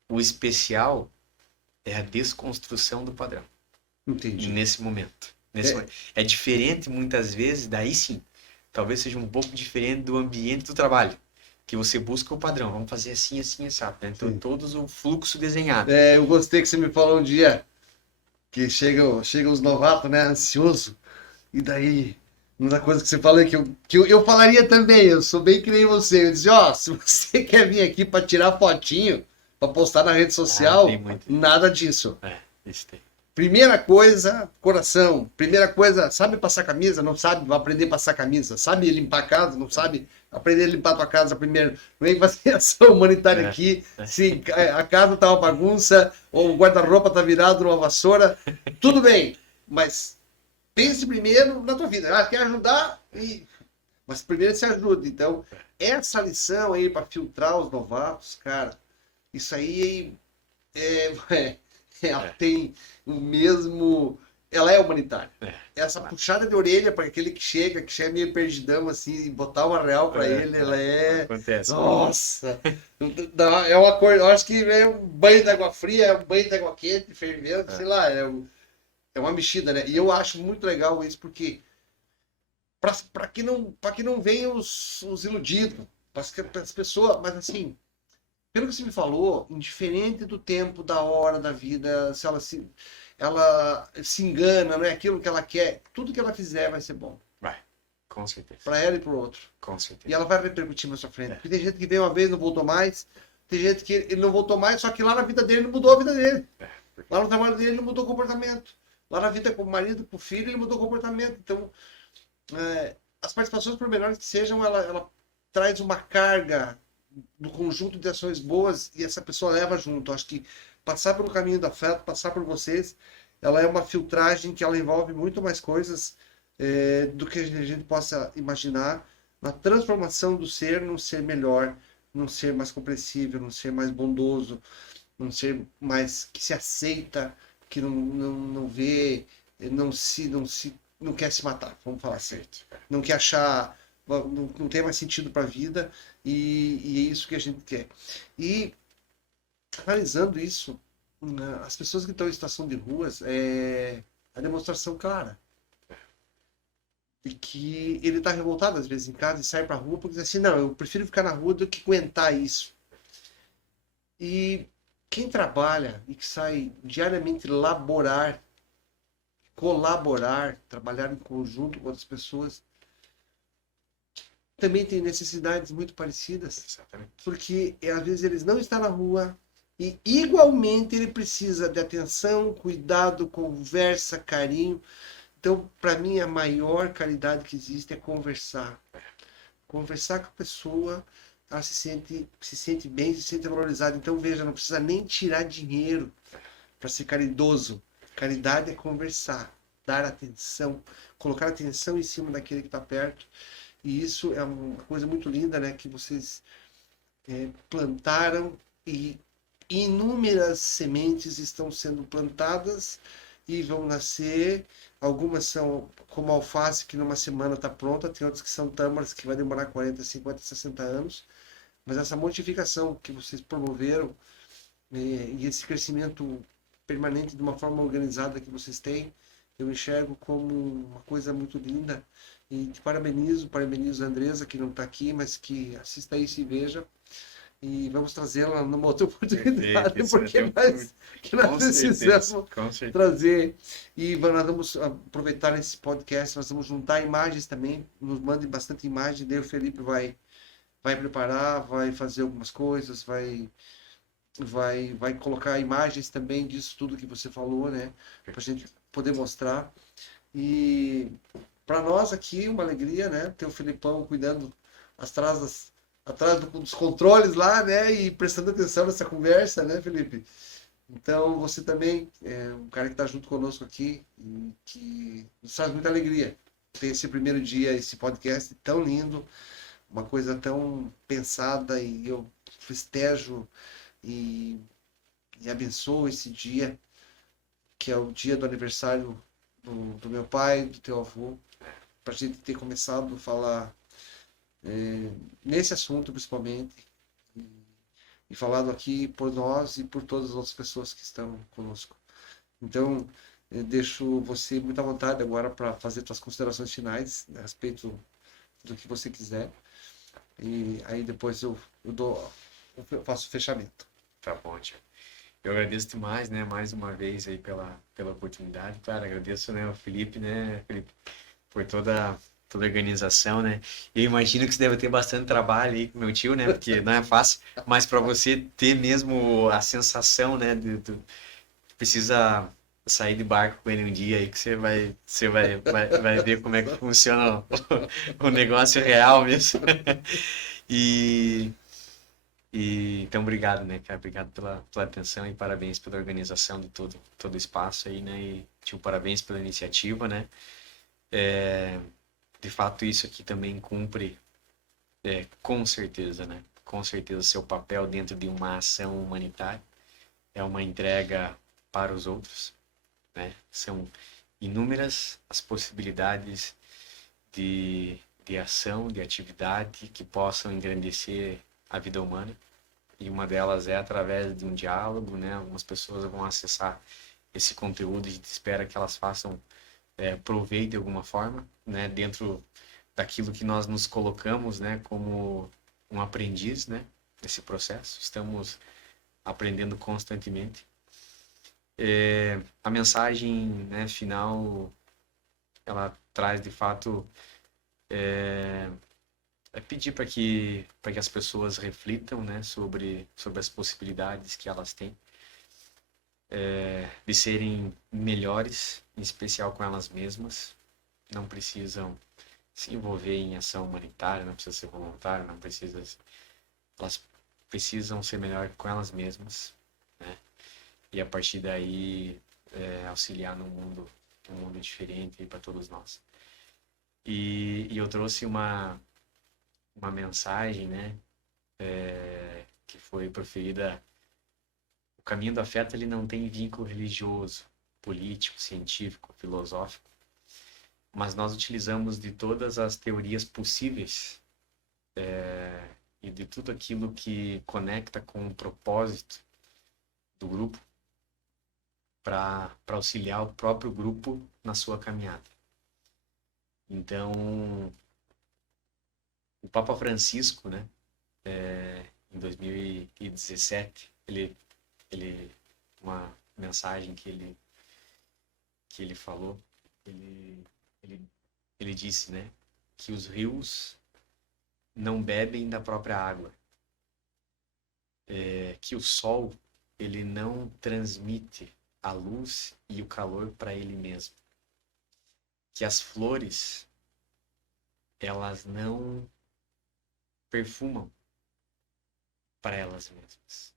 o especial é a desconstrução do padrão. Entendi. Nesse momento. É diferente muitas vezes, daí sim, talvez seja um pouco diferente do ambiente do trabalho, que você busca o padrão, vamos fazer assim, assim, assim, né? Então, todos o fluxo desenhado. Eu gostei que você me falou um dia que chegam os novatos, né, ansioso, e daí, uma da coisa que você falou é que eu falaria também, eu sou bem que nem você, eu disse, ó, se você quer vir aqui para tirar fotinho, para postar na rede social, nada disso. Isso tem. Primeira coisa, coração. Primeira coisa, sabe passar camisa? Não sabe? Vai aprender a passar camisa. Sabe limpar a casa? Não sabe? Aprender a limpar a tua casa primeiro. Não vem fazer ação humanitária aqui. Se a casa tá uma bagunça, ou o guarda-roupa tá virado numa vassoura, tudo bem. Mas pense primeiro na tua vida. Ah, quer ajudar? Mas primeiro se ajuda. Então, essa lição aí para filtrar os novatos, cara, isso aí ela tem o mesmo. Ela é humanitária. Essa puxada de orelha para aquele que chega meio perdidão, assim, e botar uma real para ele, ela é. Acontece. Nossa! É uma cor. Eu acho que é um banho de água fria, é um banho de água quente, fervendo, sei lá, é uma mexida, né? E eu acho muito legal isso, porque. Para que não venham os iludidos, para as pessoas, mas assim. Pelo que você me falou, indiferente do tempo, da hora, da vida, se ela se engana, não é aquilo que ela quer, tudo que ela fizer vai ser bom. Vai, com certeza. Para ela e para o outro. Com certeza. E ela vai repercutir na sua frente. Porque tem gente que veio uma vez e não voltou mais, tem gente que ele não voltou mais, só que lá na vida dele não mudou a vida dele. Lá no trabalho dele ele não mudou o comportamento. Lá na vida com o marido, com o filho, ele mudou o comportamento. Então, as participações, por menores que sejam, ela traz uma carga do conjunto de ações boas e essa pessoa leva junto. Acho que passar pelo caminho do afeto, passar por vocês, ela é uma filtragem que ela envolve muito mais coisas do que a gente possa imaginar na transformação do ser num ser melhor, num ser mais compreensível, num ser mais bondoso, num ser mais que se aceita, que não vê, não quer se matar, vamos falar assim. Não quer achar, não tem mais sentido para a vida. E é isso que a gente quer. E analisando isso, as pessoas que estão em situação de ruas, é a demonstração clara. E que ele está revoltado às vezes em casa e sai para a rua porque diz assim, não, eu prefiro ficar na rua do que aguentar isso. E quem trabalha e que sai diariamente colaborar, trabalhar em conjunto com outras pessoas, também tem necessidades muito parecidas. Exatamente. Porque às vezes eles não estão na rua e igualmente ele precisa de atenção, cuidado, conversa, carinho. Então, para mim, a maior caridade que existe é conversar. Conversar com a pessoa, ela se sente bem, se sente valorizada. Então, veja, não precisa nem tirar dinheiro para ser caridoso. Caridade é conversar, dar atenção, colocar atenção em cima daquele que está perto. E isso é uma coisa muito linda, né? Que vocês plantaram e inúmeras sementes estão sendo plantadas e vão nascer. Algumas são como alface, que numa semana está pronta. Tem outras que são tâmaras, que vai demorar 40, 50, 60 anos. Mas essa modificação que vocês promoveram e esse crescimento permanente de uma forma organizada que vocês têm, eu enxergo como uma coisa muito linda. E te parabenizo a Andresa, que não está aqui, mas que assista isso e veja. E vamos trazê-la numa outra oportunidade, porque nós precisamos trazer. E nós vamos aproveitar esse podcast, nós vamos juntar imagens também, nos mandem bastante imagem, daí o Felipe vai preparar, vai fazer algumas coisas, vai colocar imagens também disso tudo que você falou, né? Para a gente poder mostrar. E para nós aqui, uma alegria, né? Ter o Felipão cuidando atrás atrás dos controles lá, né? E prestando atenção nessa conversa, né, Felipe? Então, você também é um cara que está junto conosco aqui e que nos traz muita alegria ter esse primeiro dia, esse podcast tão lindo, uma coisa tão pensada e eu festejo e, e abençoo esse dia, que é o dia do aniversário do meu pai, do teu avô, para a gente ter começado a falar nesse assunto principalmente e falado aqui por nós e por todas as outras pessoas que estão conosco. Então, deixo você muito à vontade agora para fazer suas considerações finais a respeito do que você quiser. E aí depois eu faço o fechamento. Tá bom, Tiago. Eu agradeço demais, né, mais uma vez aí pela oportunidade. Claro, agradeço, né, o Felipe, né, Felipe, por toda a organização, né? Eu imagino que você deve ter bastante trabalho aí com meu tio, né? Porque não é fácil, mas para você ter mesmo a sensação, né, precisa sair de barco com ele um dia aí que vai ver como é que funciona o negócio real mesmo. E então, obrigado, né, cara? Obrigado pela atenção e parabéns pela organização de todo o espaço aí, né? E, tio, parabéns pela iniciativa, né? De fato, isso aqui também cumpre, com certeza, né? Com certeza, seu papel dentro de uma ação humanitária é uma entrega para os outros, né? São inúmeras as possibilidades de ação, de atividade que possam engrandecer a vida humana. E uma delas é através de um diálogo, né? Algumas pessoas vão acessar esse conteúdo e a gente espera que elas façam proveito de alguma forma, né? Dentro daquilo que nós nos colocamos, né? Como um aprendiz, né? Nesse processo. Estamos aprendendo constantemente. A mensagem, né, final, ela traz de fato pedir para que as pessoas reflitam, né, sobre as possibilidades que elas têm de serem melhores, em especial com elas mesmas. Não precisam se envolver em ação humanitária, não precisa ser voluntário, não precisa, elas precisam ser melhor com elas mesmas, né? E a partir daí auxiliar num mundo diferente para todos nós. E eu trouxe uma mensagem, né, que foi proferida. O caminho do afeto, ele não tem vínculo religioso, político, científico, filosófico, mas nós utilizamos de todas as teorias possíveis e de tudo aquilo que conecta com o propósito do grupo para auxiliar o próprio grupo na sua caminhada. Então, o Papa Francisco, né, em 2017, uma mensagem que ele falou, ele, ele disse, né, que os rios não bebem da própria água, que o sol ele não transmite a luz e o calor para ele mesmo, que as flores elas não perfumam para elas mesmas.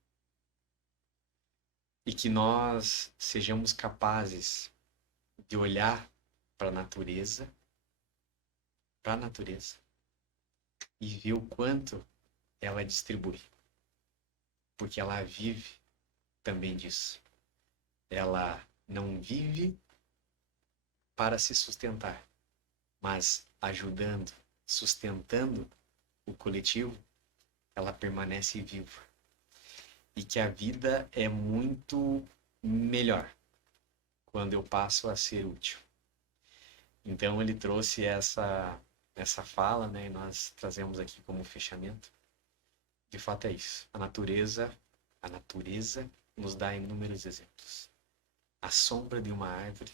E que nós sejamos capazes de olhar para a natureza, e ver o quanto ela distribui. Porque ela vive também disso. Ela não vive para se sustentar, mas ajudando, sustentando o coletivo, ela permanece viva. E que a vida é muito melhor quando eu passo a ser útil. Então ele trouxe essa fala, né, e nós trazemos aqui como fechamento. De fato é isso. A natureza nos dá inúmeros exemplos. A sombra de uma árvore,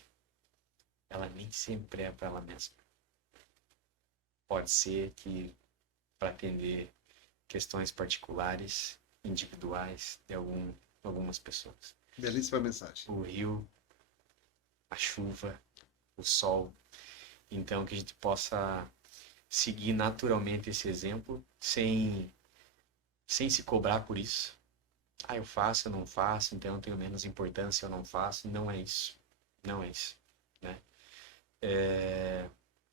ela nem sempre é para ela mesma. Pode ser que para atender questões particulares, individuais de algumas pessoas. Belíssima mensagem. O rio, a chuva, o sol. Então que a gente possa seguir naturalmente esse exemplo sem sem se cobrar por isso. Ah, eu faço, eu não faço, então eu tenho menos importância, eu não faço. Não é isso. Não é isso, né?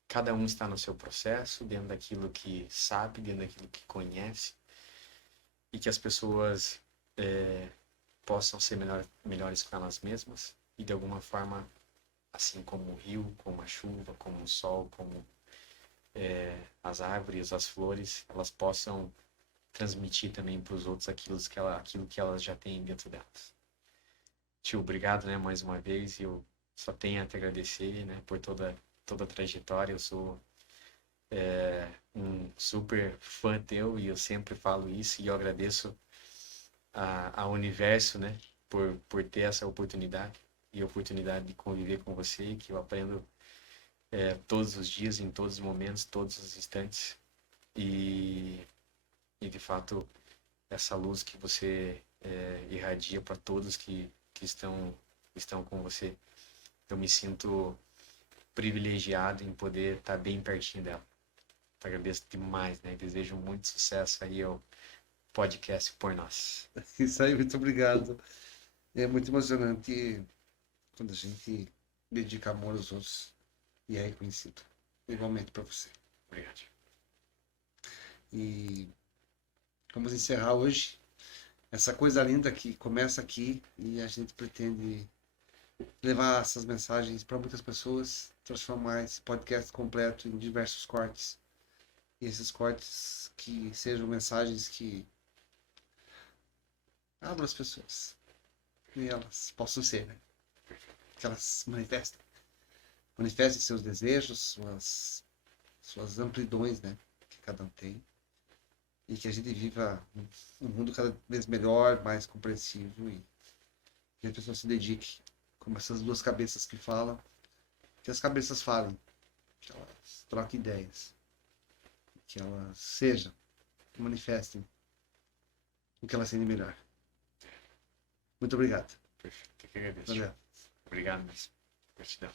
Cada um está no seu processo, dentro daquilo que sabe, dentro daquilo que conhece, e que as pessoas possam ser melhores com elas mesmas, e de alguma forma, assim como o rio, como a chuva, como o sol, como as árvores, as flores, elas possam transmitir também para os outros aquilo que elas já têm dentro delas. Tio, obrigado, né, mais uma vez. Eu só tenho a te agradecer, né, por toda a trajetória. Eu sou um super fã teu e eu sempre falo isso e eu agradeço ao universo, né, por ter essa oportunidade e a oportunidade de conviver com você, que eu aprendo todos os dias, em todos os momentos, todos os instantes. E, e de fato, essa luz que você irradia para todos que estão com você. Eu me sinto privilegiado em poder estar bem pertinho dela. Agradeço demais, né? Desejo muito sucesso aí ao podcast Por Nós. Isso aí, muito obrigado. É muito emocionante quando a gente dedica amor aos outros e é reconhecido. Igualmente para você. Obrigado. E vamos encerrar hoje essa coisa linda que começa aqui e a gente pretende levar essas mensagens para muitas pessoas, transformar esse podcast completo em diversos cortes. E esses cortes que sejam mensagens que abram as pessoas e elas possam ser, né? Que elas manifestem. Manifestem seus desejos, suas amplidões, né? Que cada um tem. E que a gente viva um mundo cada vez melhor, mais compreensivo e que a pessoa se dedique, como essas duas cabeças que falam, que as cabeças falem, que elas troquem ideias, que elas sejam, que manifestem o que elas têm de melhor. Muito obrigado. Perfeito. Eu que agradeço. Valeu. Obrigado mesmo. Gratidão.